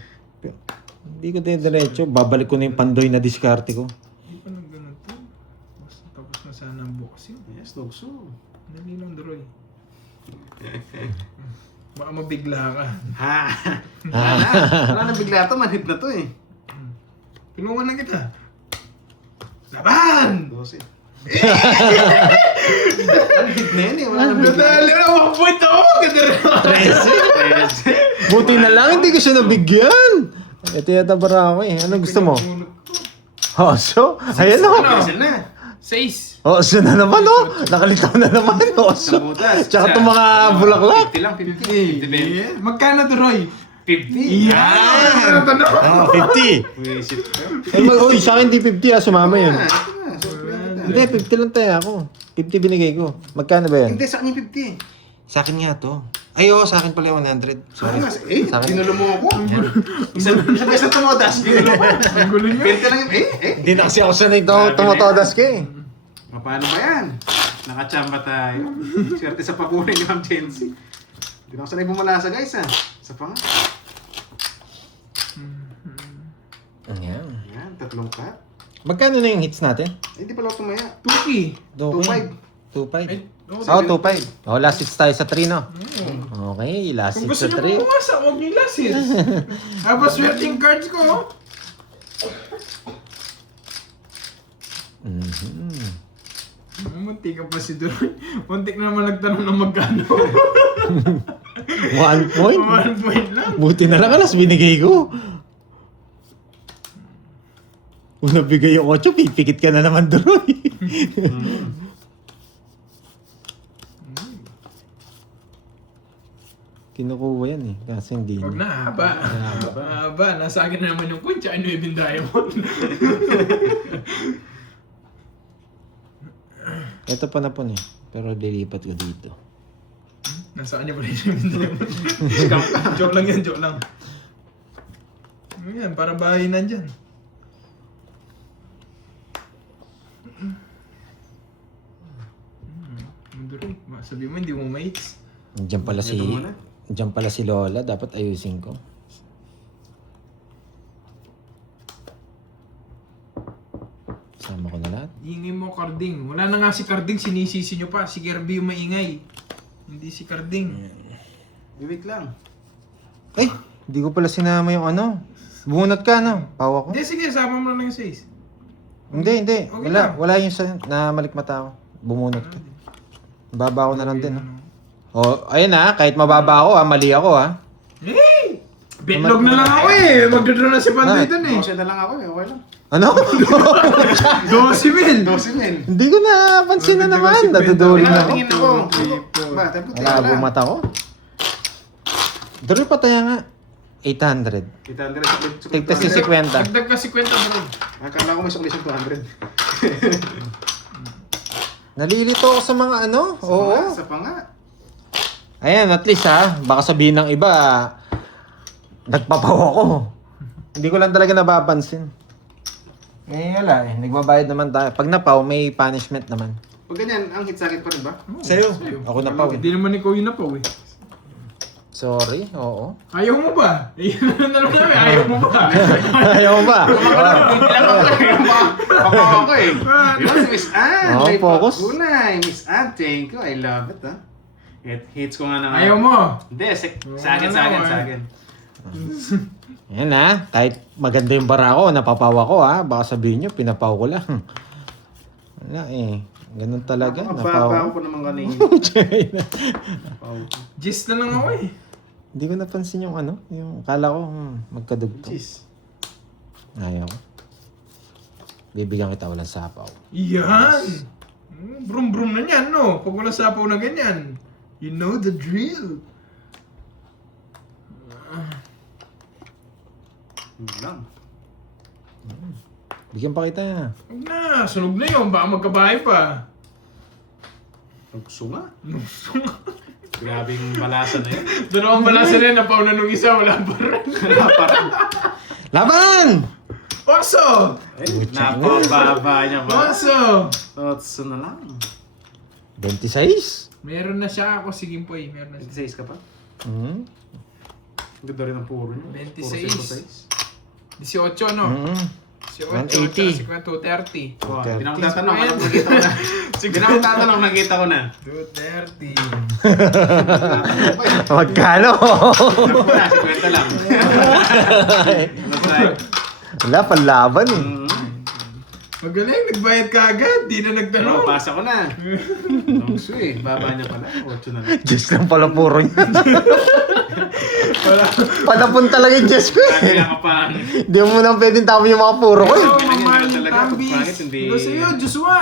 Hindi ko diretso. Babalik ko na yung pandoy na diskarte ko. Hindi pa nang ganun to. Tapos na sana ang boxing. Yes, Nogso. Dali lang, Droy. Baka mabigla ka. Ha! Wala na bigla to, manhit na to eh. Tulungan na kita. Laban! 12. Ang hit na yun eh, wala na bigla. Nadali na, makapunta ako. Ganda rin ako. 13. Buti na lang, hindi ko siya nabigyan. Ito yata bara ako eh. Anong gusto mo? Oso? Ayan o. Cancel na. 6. Oso na naman o. Nakalitaw na naman. Oso. Nabutas. Tsaka itong mga bulaklak. 50 lang, 50. 50. Magkano, Droy? 50. Ano tanong? 50. Wisit ka. Uy, sa akin di 50 ah. Sumama yun. Ito na, suplente na. Hindi, 50 lang tayo ako. 50 binigay ko. Magkano ba yan? Hindi, sa kanya 50. Sa akin nga to. Ay, oo, sa akin pala yung 100. Sorry. Sa akin. Ginulo mo ako. Isang beses na tumodas. Ginulo mo. Ang gulo nyo. 20 lang yun. Hindi na kasi ako sanay tumotodas ka eh. Paano ba yan? Nakachamba tayo. Swerte sa pakulay ni Ma'am Jency. Hindi na ako sanay bumala guys ha. Isa pa nga. Ayan. Yan, 3 cut. Magkano na yung hits natin? Hindi pala ako tumaya. Tuki. 2.5. Ay, oh, Oo, 2.5. Oh, last hits tayo sa 3, no? Okay, last Kung hits gusto sa nyo 3. pumasa, huwag nyo lasin. Tapos swerte yung cards ko. Oh. Muntik ka pa si Droy. Muntik na naman nagtanong ng magkano. 1 point? 1 point lang. Buti na lang alas binigay ko. Kung nabigay yung 8, pipikit ka na naman doon. Kinukuha yan eh. Kasi hindi. Huwag na, haba. Haba. Nasa akin na naman yung coin, tsaka yung Ibn Diamond. Ito pa na po eh. Pero lilipat ko dito. Nasa kanya pala yung Ibn Diamond. Joke lang yan, joke lang. Ano yan, para bahay nandyan. Sabi mo, hindi mo mates. Diyan pala si... Ito muna. Diyan pala si Lola. Dapat ayusin ko. Sama ko na lahat. Ingay mo, Carding. Wala na nga si Carding, sinisisi nyo pa. Si Kirby yung maingay. Hindi si Carding. Wait lang. Ay! Hindi ko pala sinama yung ano. Bumunot ka, no? Pawa ko. Hindi, sige, sama mo na lang yung 6. Hindi. Okay lang. Wala yung sa... Namalik mata ako. bumunot ka. Baba ko na lang din, ha? Oh, ayun ha, kahit mababa ako ha, mali ako ha. Eh! Bitlog na lang ako eh. Magdodraw na si Pandoy dun eh. 12 na lang ako eh, okay lang. Ano? 12 mil. 12 mil. Hindi ko napansin na naman. Natudulin Tingnan, ako. tingin ako. Ba, tayo Malabo mata ko. Dali pa tayo nga. 800. 800. Tigtas si 50. Dagdag ka 50 bro. Akala ko may suklisan 200. Nalilito ako sa mga ano. Oo. Sa pa nga. Ayan, at least ha. Baka sabihin ng iba, nagpapaw ako. Hindi ko lang talaga napapansin. Eh, wala eh. Nagbabayad naman tayo. Pag napaw, may punishment naman. Pag ganyan, ang hit sa akin pa rin ba? Sa'yo. Ako napaw eh. Hindi naman ikaw yung napaw eh. Sorry, oo. Ayaw mo ba? Iyan na lang namin. Ayaw mo ba? Ayaw mo ba? Papaw ako eh. Yun, si Miss Ann. Oh, May focus. pakulay. Miss Ann, thank you. I love it, ha. Hits ko nga na nga. Ayaw mo. Hindi, sa akin. Ayan ha. Kahit maganda yung bara ko, napapaw ako ha. Baka sabihin nyo, pinapaw ko lang. Wala eh. Ganun talaga. Napapaw ko naman kanina. Gist na lang ako eh. Hindi ko napansin yung ano. Yung kala ko magkadugtong. Jeez. Ayaw ko. Bibigyan kita walang sapaw. Yan. Brum-brum na yan, no? Pag wala sapaw na ganyan. You know the drill. Yun lang. Bigyan pa kita. Huwag na, sunog na yun. Baka magkabahay pa. Nagsunga. Grabe yung balasa na yun. Dalawang balasa na yun, napaw na nung isa, wala pa rin. Wala pa rin. Laban! Oso! Napababa niya ba? Oso! Otso na lang. 26? Meron na siya ako, sige po eh. Meron na siya. 26 ka pa? Hmm? Ang ganda rin ang puro niyo. 26. 18, no? Hmm. 18, 180. 230. Oh, Okay. hindi na ako tatanong, ano nakita ko na. Hindi na ako tatanong, nakita ko na. 230. Tatanong pa eh. Magkano? Wala, 50 lang. Basta, Wala, panlaban eh. Magaling, nagbayad ka agad. Di na Pero nagtanong. pasa ko na. Nongsu eh, baba niya pala. 8 na lang. Diyos lang pala puro yun. Wala. Palapon talaga yung Diyos ko Lagi eh. lang ako pa. Hindi mo nang pwedeng tama yung mga puro ko eh. Oh, Ganyan mamahal naman ng talaga. Pag tambis. pangit, hindi- Ito sa'yo, Joshua.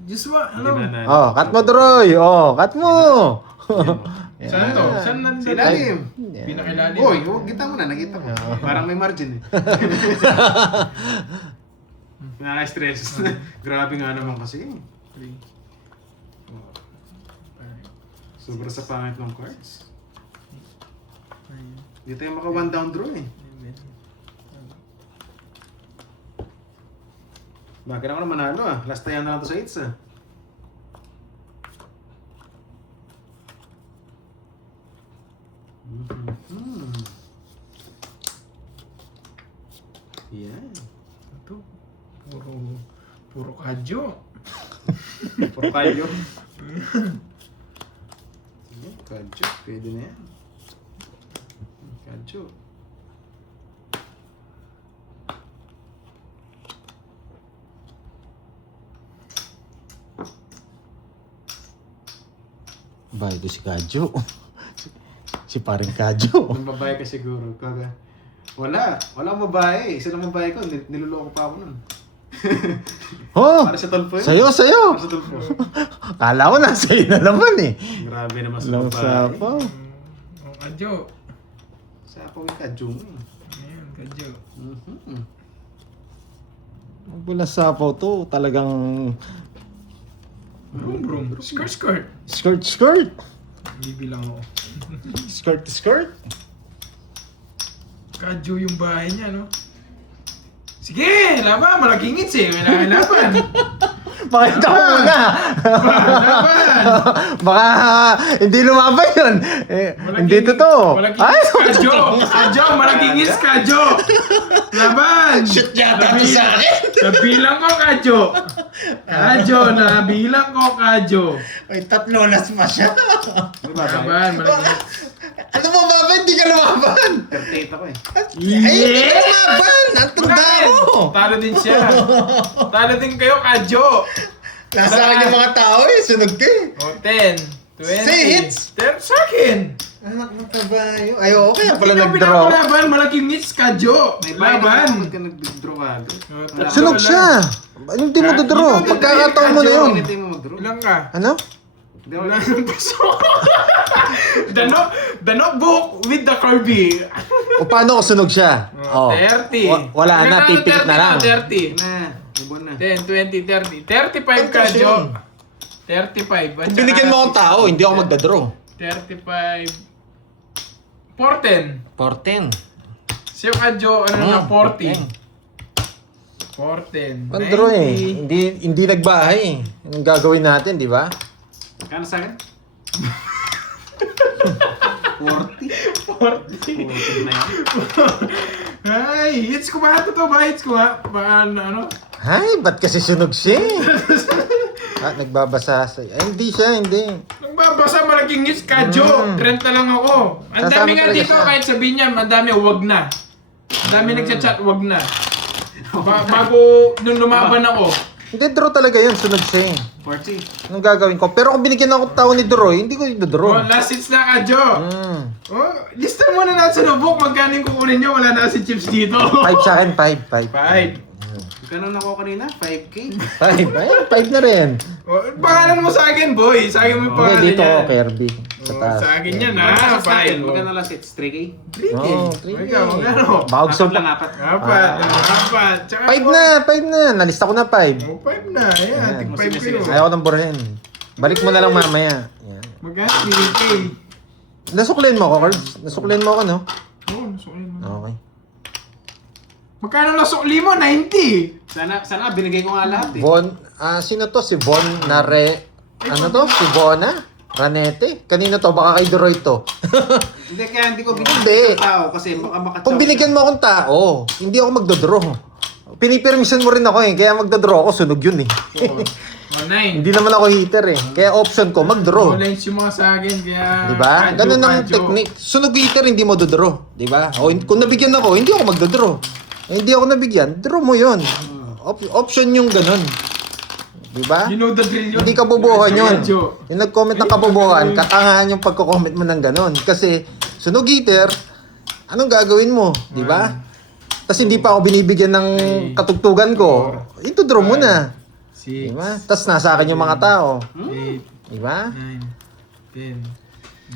Joshua, hello. Oh, cut mo Droy. Oh, cut mo. Saan to? Saan nandun? Silalim. Pinakilalim. Uy, kita mo na, nakita mo. Parang may margin eh. Nakaka-stress. Grabe nga naman kasi. Sobra sa pangit ng cards. Hindi tayo maka one down draw eh. Bakit ako na manalo ah? Last time na lang to sa 8s ah. Yan. Ito. Puro kadyo. Puro kayo. Sige, kadyo. Pwede na yan. Kadyo. Bahay ko si Kadyo. Si paring Kadyo. Nung babae ka siguro. Wala. Walang babae. Isa lang babae ko. Niloloko pa ako nun. Oh! Para sa tulpo yun. Sa'yo, sa'yo! Para sa tulpo. Kala ko nasa iyo na naman eh. Grabe naman sa Lang babae. sapaw. Oh, kadyo. Sapaw yung kadyo mo eh. Ayan, kadyo. Walang sapaw to. Talagang Brum. Skirt. skirt. Bibilang ako. Skirt. Kadyo yung bahay niya, no? Sige, laban. Malaking hits eh. Kailangan laban. Pakita ko muna. Laban. Baka hindi lumaban yun. Eh, hindi totoo. Malaking Ay, hits, kadyo. Kadyo, malaking hits, kadyo. Laban. Shoot yata ito sa akin. Nabilang ko, kadyo. Kadyo, nabilang ko, kadyo. Ay, 3 nas pa siya. Laban, malaking hits. Ano mo ba? Hindi ka lumaban. 38 ako eh. Ay, hindi ka lumaban. Ang tanda Bakit? mo. Talo din siya. Talo din kayo, kadyo. Nasa akin yung mga tao eh. Sunog ka eh. O, 10, 20. Say hits! 10 sa akin. Anak ng kabayo. Ay, oo, kaya pala Hindi na nag-draw. pinapalaban, malaking hits ka, Jo. May bayan Laban. naman kapag ka nag-draw ka. Wala. Sunog siya. Hindi mo dodraw. Hindi mo Pagkakataon mo na yun. Hindi mo mag-draw. Ilang ka? Ano? Hindi mo Wala nang pasok. The notebook with the Kirby. O paano ko sunog siya? Oh, Oh. 30. Wala na, tipik na lang. 30. na. Ibon na. 10, 20, 30. 35 ka, Ito siya. Jo. 35. Kung binigyan mo akong tao, hindi ako magdadraw. 35. 14. 14. Sa'yo ka, Jo, ano na, 40. 14. 14. Pandraw eh. Hindi nagbahay eh. Anong gagawin natin, di ba? Kano sa akin? 40? 40. 40 na yan. Ay, hits ko ba? Totoo ba? Hits ko ba? Baka ano? Ay, ba't kasi sunog siya eh? Nagbabasa sa... Ay, hindi siya, hindi. Nagbabasa malaking hits ka, Jo. 30 lang ako. Ang Sasama dami nga talaga dito, siya. kahit sabihin niya, ang dami, wag na. Ang dami nagchat-chat, wag na. Bago nung lumaban ako. Hindi, draw talaga yun. Sunog siya eh. 40. Anong gagawin ko? Pero kung binigyan ako tao ni Droy, hindi ko Oh, i-draw. last hits na ka, Jo. Oh, lista muna natin sa notebook. Magkano yung kukunin nyo? Wala na si Chips dito. 5 sa akin, 5. 5. Kano na ako kanina? 5K? 5. Ay, 5 na rin. Oh, pangalan mo sa akin, boy. Sa akin mo yung pangalan Okay, dito ako, yan. Kirby. Sa Oh, taas. sa akin yan, ha? Magkano sa akin? 5. Magkano last hits? 3K? 3K. Oh, 3K. Magkano? Baka gusto Apat lang, apat. Apat. Apat. Tsaka 5 na. Nalista ko na 5. Oh, 5 na. Ayan, Ayan. tig 5 Sige, sige, kayo. Ayaw ko ng burahin. Balik mo na lang mamaya. Yan. Magkano? 3K. Nasuklin mo ako, Carl? Nasuklin mo ako, no? Oo, nasukli mo. Okay. Magkano nasukli mo? 90. Sana binigay ko nga lahat eh. Von, sino to? Si Von ano to? Si Vona? Ranete? Kanino to? Baka kay Droy to. Hindi, kaya hindi ko Hindi. binigay sa tao kasi baka makachok. Kung binigyan mo akong tao, hindi ako magdodraw. Pinipermission mo rin ako eh. Kaya magdodraw ako, sunog yun eh. Oh, 9. Hindi naman ako hitter eh. Kaya option ko, magdraw. Lines yung mga sa akin, kaya... Di ba? Kadyo, Ganun ang kadyo. technique. Sunog hitter, hindi mo dodraw. Di ba? O kung nabigyan ako, hindi ako magdodraw. Eh, hindi ako nabigyan, draw mo yun. Option yung ganun. Di ba? You know the drill yun. Hindi kabubuhan yun. Kadyo. Yung nag-comment ng kabubuhan, katangahan yung pagko-comment mo ng ganun. Kasi, sunog hitter, anong gagawin mo? Di ba? Tapos hindi pa ako binibigyan ng katugtugan ko. Ito draw mo na. 6, Di ba? Tapos nasa akin yung mga tao. 8, Di ba? 9,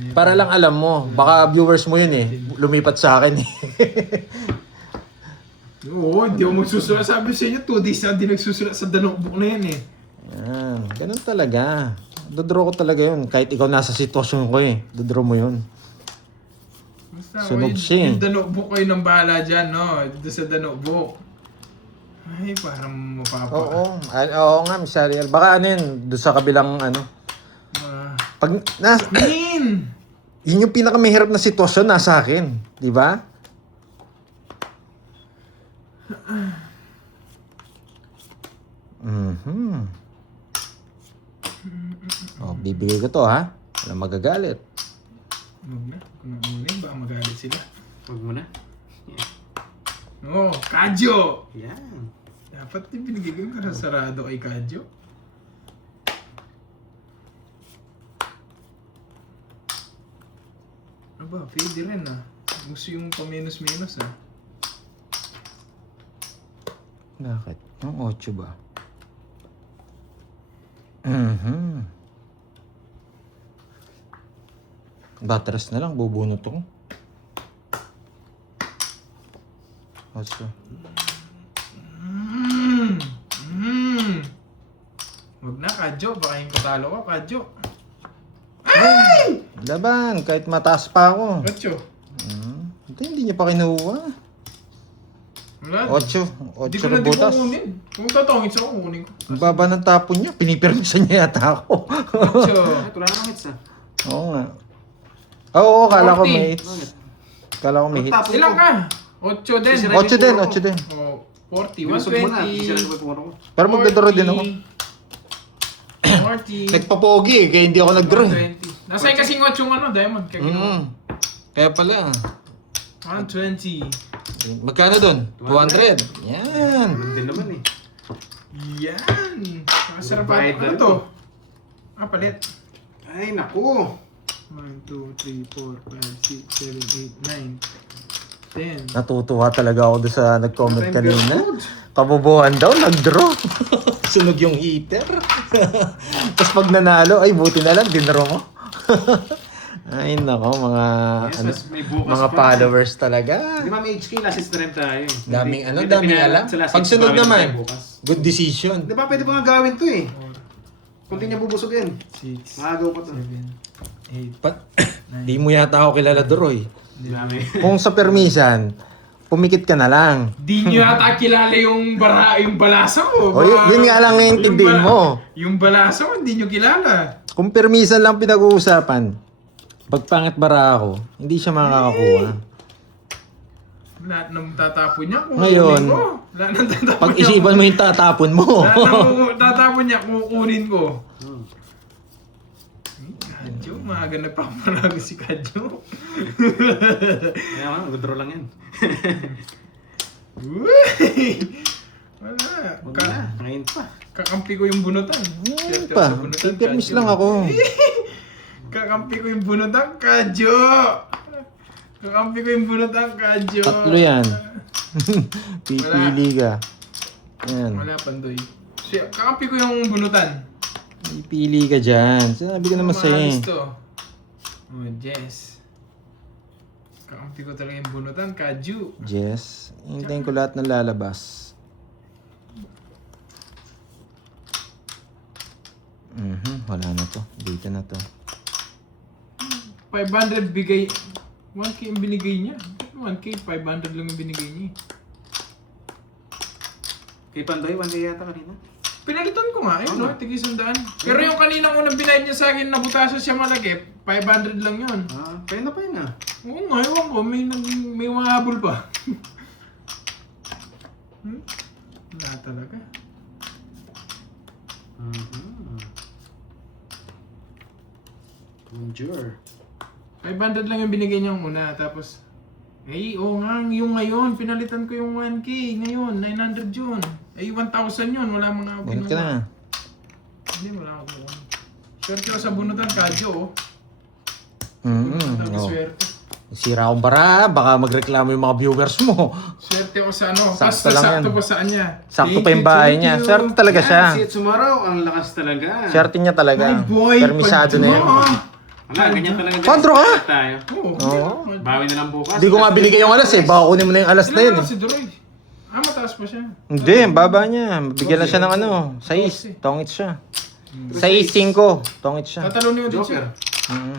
10. Para lang alam mo, baka viewers mo yun eh. Lumipat sa akin eh. Oo, hindi ako magsusulat. Sabi sa inyo, 2 days na hindi nagsusulat sa notebook na yan eh. Yan, ganun talaga. Dodraw ko talaga yun. Kahit ikaw nasa sitwasyon ko eh. Dodraw mo yun. Basta, Sunog yung, siya eh. yung the notebook kayo nang bahala dyan, no? Dito sa the notebook. Ay, parang mapapa. Oo. Oo nga, Miss Ariel. Baka ano yun, doon sa kabilang ano. Pag, Min! yun yung pinakamahirap na sitwasyon nasa akin. Di ba? Oh, bibigay ko to ha. Walang magagalit. Huwag na. Kung nakunin, baka magalit sila. Huwag mo na. Oo, Kadyo! Yan. Dapat yung binigay ko yung sarado kay Kadyo. Aba, pwede rin ah. Gusto yung paminus-minus ah. Bakit? Ang 8 ba? Batteries na lang, bubunot ko. 8. Huwag na, Kadyo. Baka yung katalo ko, Kadyo. Laban, kahit mataas pa ako. Kadyo. Hindi niya pa kinuha. Wala. 8 Hindi ko na di rebutas. kukunin. Kung tatawagin sa kukunin ko. Ang baba ng tapon niya, pinipirmisan niya yata ako. Kadyo. At wala namang hits ah. Oo nga. Oo, kala ko 40. may hits. Kala ko may hits. Tapos Ilang ka? 8 din. 8 din, 8 din. Oh, 40, Binusog mo na. Sisira 120. ko yung puro ko. Pero magdodoro din ako. 40. Nagpapogi eh, kaya hindi ako nag-draw. 120. Nasa'yo kasing 8 yung ano, Diamond. Kaya ginawa. Kaya pala. 120. Magkano doon? 200. Yan. Hindi naman eh. Yan. Napakasarap pa. Bayad Ano na to? Palit. Ay, naku. 1, 2, 3, 4, 5, 6, 7, 8, 9, 10. Natutuwa talaga ako doon sa nag-comment Time kanina. good. Kabobohan daw, nag-draw. Sunog yung heater. Tapos pag nanalo, ay buti na lang, dinraw mo. Ay nako, mga Yes, ano, mas may bukas mga pa. followers talaga. Di ba may HK, last stream tayo. Daming ano, Hindi daming pinala- alam. sa last Pag hits, sunod gawin naman, tayo bukas. good decision. Di ba pwede pa nga gawin to eh. Kung di niya bubusugin. 6, Makagaw pa to. 7, 8. Di mo yata ako kilala, Doroy. Dami. Kung sa permisan, pumikit ka na lang. Di nyo yata kilala yung balasa ko. O, yun nga lang intindihin mo. Yung balasa ko, hindi nyo kilala. Kung permisan lang pinag-uusapan, pag pangit bara ako, hindi siya makakakuha. Lahat ng tatapon niya, kukunin Ngayon, ko. Lahat ng tatapon Pag niya, isipan mo yung tatapon mo. lahat ng tatapon niya, kukunin ko. Kadyo, maaga nagpapalago si Kadyo. Kaya nga, withdraw lang yan. Uy! Wala. Huwag na, ngayon pa. Kakampi ko yung bunutan. Yan Swerte pa, ako sa bunutan, permis Kadyo. lang ako. Kakampi ko yung bunutan, Kadyo! Kakampi ko yung bunutan, Kadyo! Tatlo yan. Pipili ka. Yan. Wala, Pandoy. Kakampi ko yung bunutan. Pipili ka dyan. Sinabi ko naman sa'yo. Maalis to. Oh, Jess. Kakampi ko talaga yung bunutan, Kadyo. Jess, hintayin ko lahat ng lalabas. Wala na to. Dito na to. 500 bigay. 1K yung binigay niya. 1K, 500 lang yung binigay niya. Kay Pandoy, 1 day yata kanina. Pinalitan ko nga, no? Tig-100. Pero yung kaninang unang binayad niya sa akin, nabutasan siya malaki, 500 lang yun. Pay na. Oo nga, ewan ko, may mga habol pa. Wala talaga. Bonjour. 500 lang yung binigay niya una, tapos oo nga, yung ngayon, pinalitan ko yung 1K, ngayon, 900 yun. 1,000 yun, wala mga Bunot ka na. Hindi, wala ako buwan. Swerte ako sa bunutan, Kadyo, oh. Oh. Swerte. Sira akong bara, baka magreklamo yung mga viewers mo. Swerte ako sa ano, Sakto basta lang sakto yan. pa saan niya. Sakto pa yung bahay niya. Swerte talaga siya. See you tomorrow, ang lakas talaga. Swerte niya talaga. My boy, Permisado na yan. Wala, ganyan talaga. Pandro ka? Tayo. Oo. Bawi na lang bukas. Hindi ko nga binigay yung alas eh. Baka kunin mo na yung alas na yun Ilan eh. si Doroy? Mataas pa siya. Hindi, baba niya. Bigyan lang siya ng ano. 6. Tongit siya. 6-5. Tongit siya. Tatalon niyo din siya. Joker.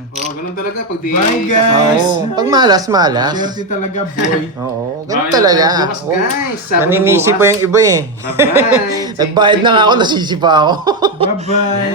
Oo, ganun talaga. Pag di... Bye, guys. Oo. Pag malas, malas. Swerte talaga, boy. Oo, Bawi ganun na talaga. tayo bukas, Oo. guys. Sabado Naninisi bukas. pa yung iba eh. Bye-bye. Nagbayad na nga ako, nasisi pa ako. Bye-bye.